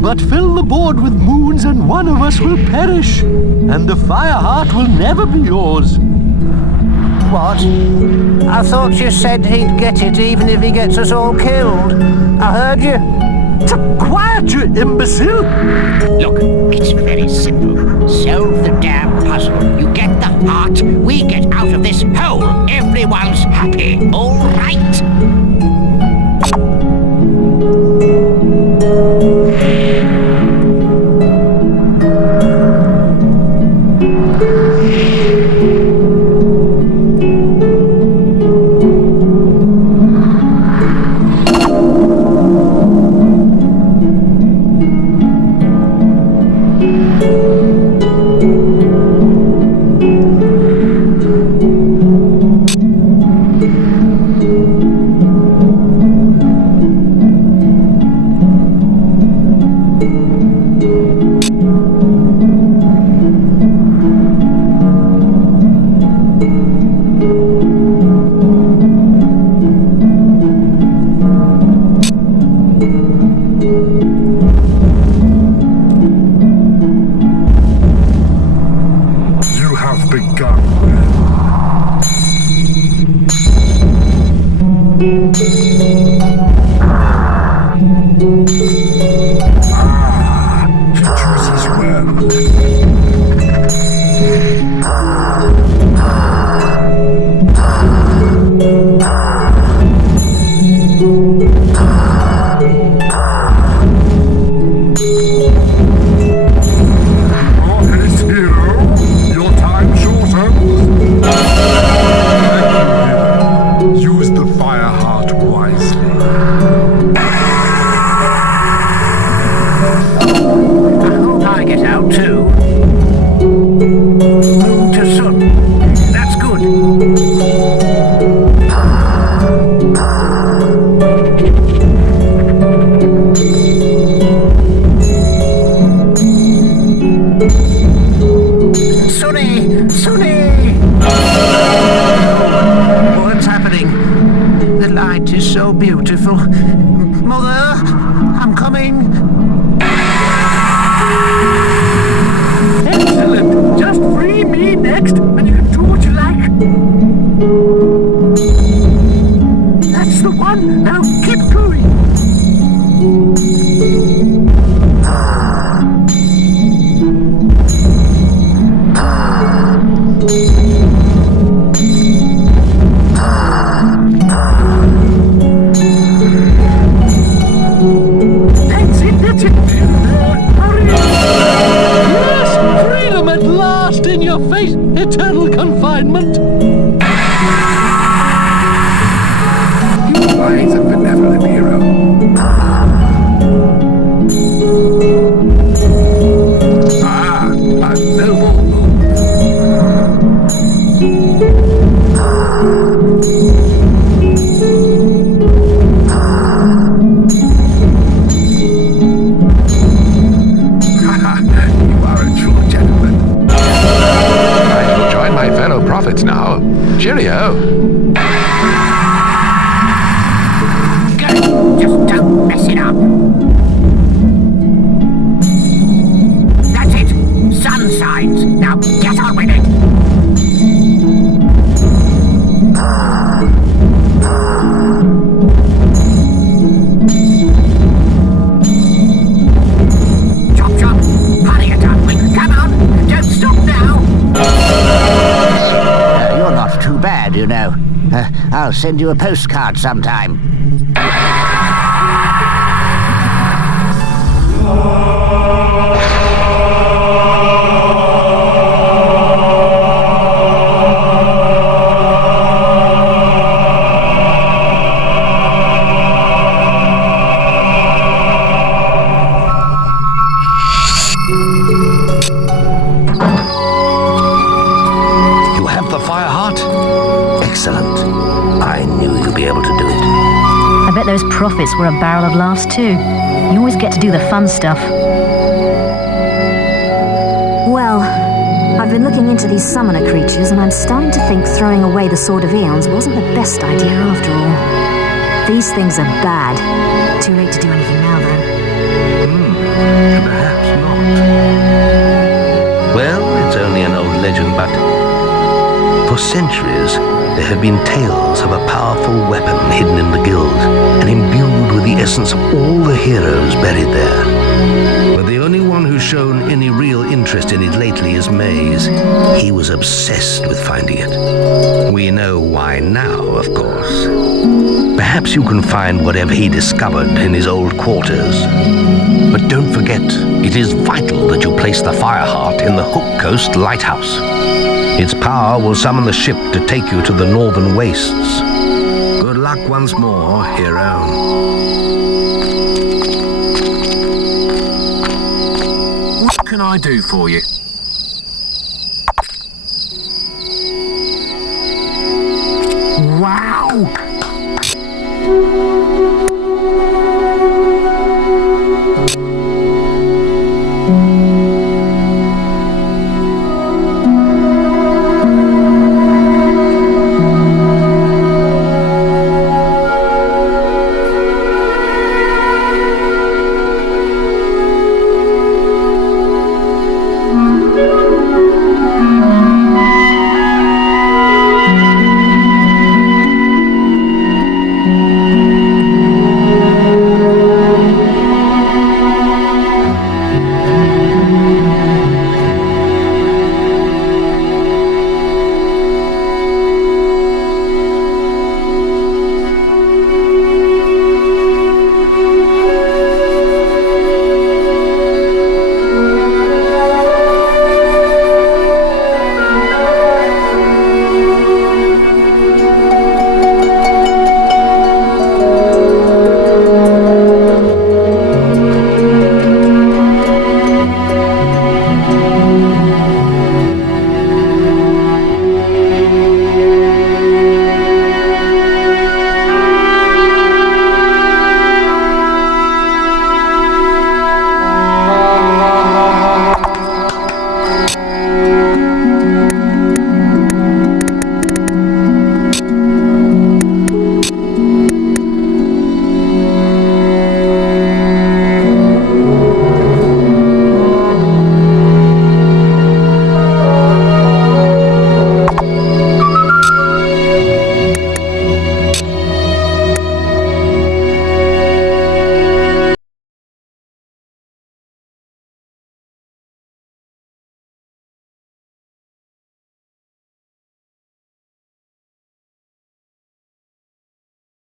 But fill the board with moons and one of us will perish. And the fire heart will never be yours. What? I thought you said he'd get it even if he gets us all killed. I heard you. Quiet, you imbecile! Look, it's very simple. Solve the damn puzzle. You get the heart, we get out of this hole. Everyone's happy, all right? It is so beautiful. Mother, I'm coming. Excellent. Just free me next, and you can do what you like. That's the one. Now keep going. That's it. Hurry. Yes, freedom at last in your face. Eternal confinement. Wise and benevolent hero. Ah, a noble move. You are a true gentleman. I shall join my fellow prophets now. Cheerio. Just don't mess it up. That's it. Sun signs. Now get on with it. Chop, chop. Hurry it up, quick. Come on. Don't stop now. You're not too bad, you know. I'll send you a postcard sometime. You have the fire heart? Excellent. I knew you'd be able to do it. I bet those prophets were a barrel of laughs too. You always get to do the fun stuff. Well, I've been looking into these summoner creatures, and I'm starting to think throwing away the Sword of Eons wasn't the best idea after all. These things are bad. Too late to do anything now, though. Perhaps not. Well, it's only an old legend, but for centuries there have been tales of a powerful weapon hidden in the guild and imbued with the essence of all the heroes buried there. But the only one who's shown any real interest in it lately is Maze. He was obsessed with finding it. We know why now, of course. Perhaps you can find whatever he discovered in his old quarters. But don't forget, it is vital that you place the fire heart in the Hook Coast Lighthouse. Its power will summon the ship to take you to the northern wastes. Good luck once more, hero. What can I do for you? Wow!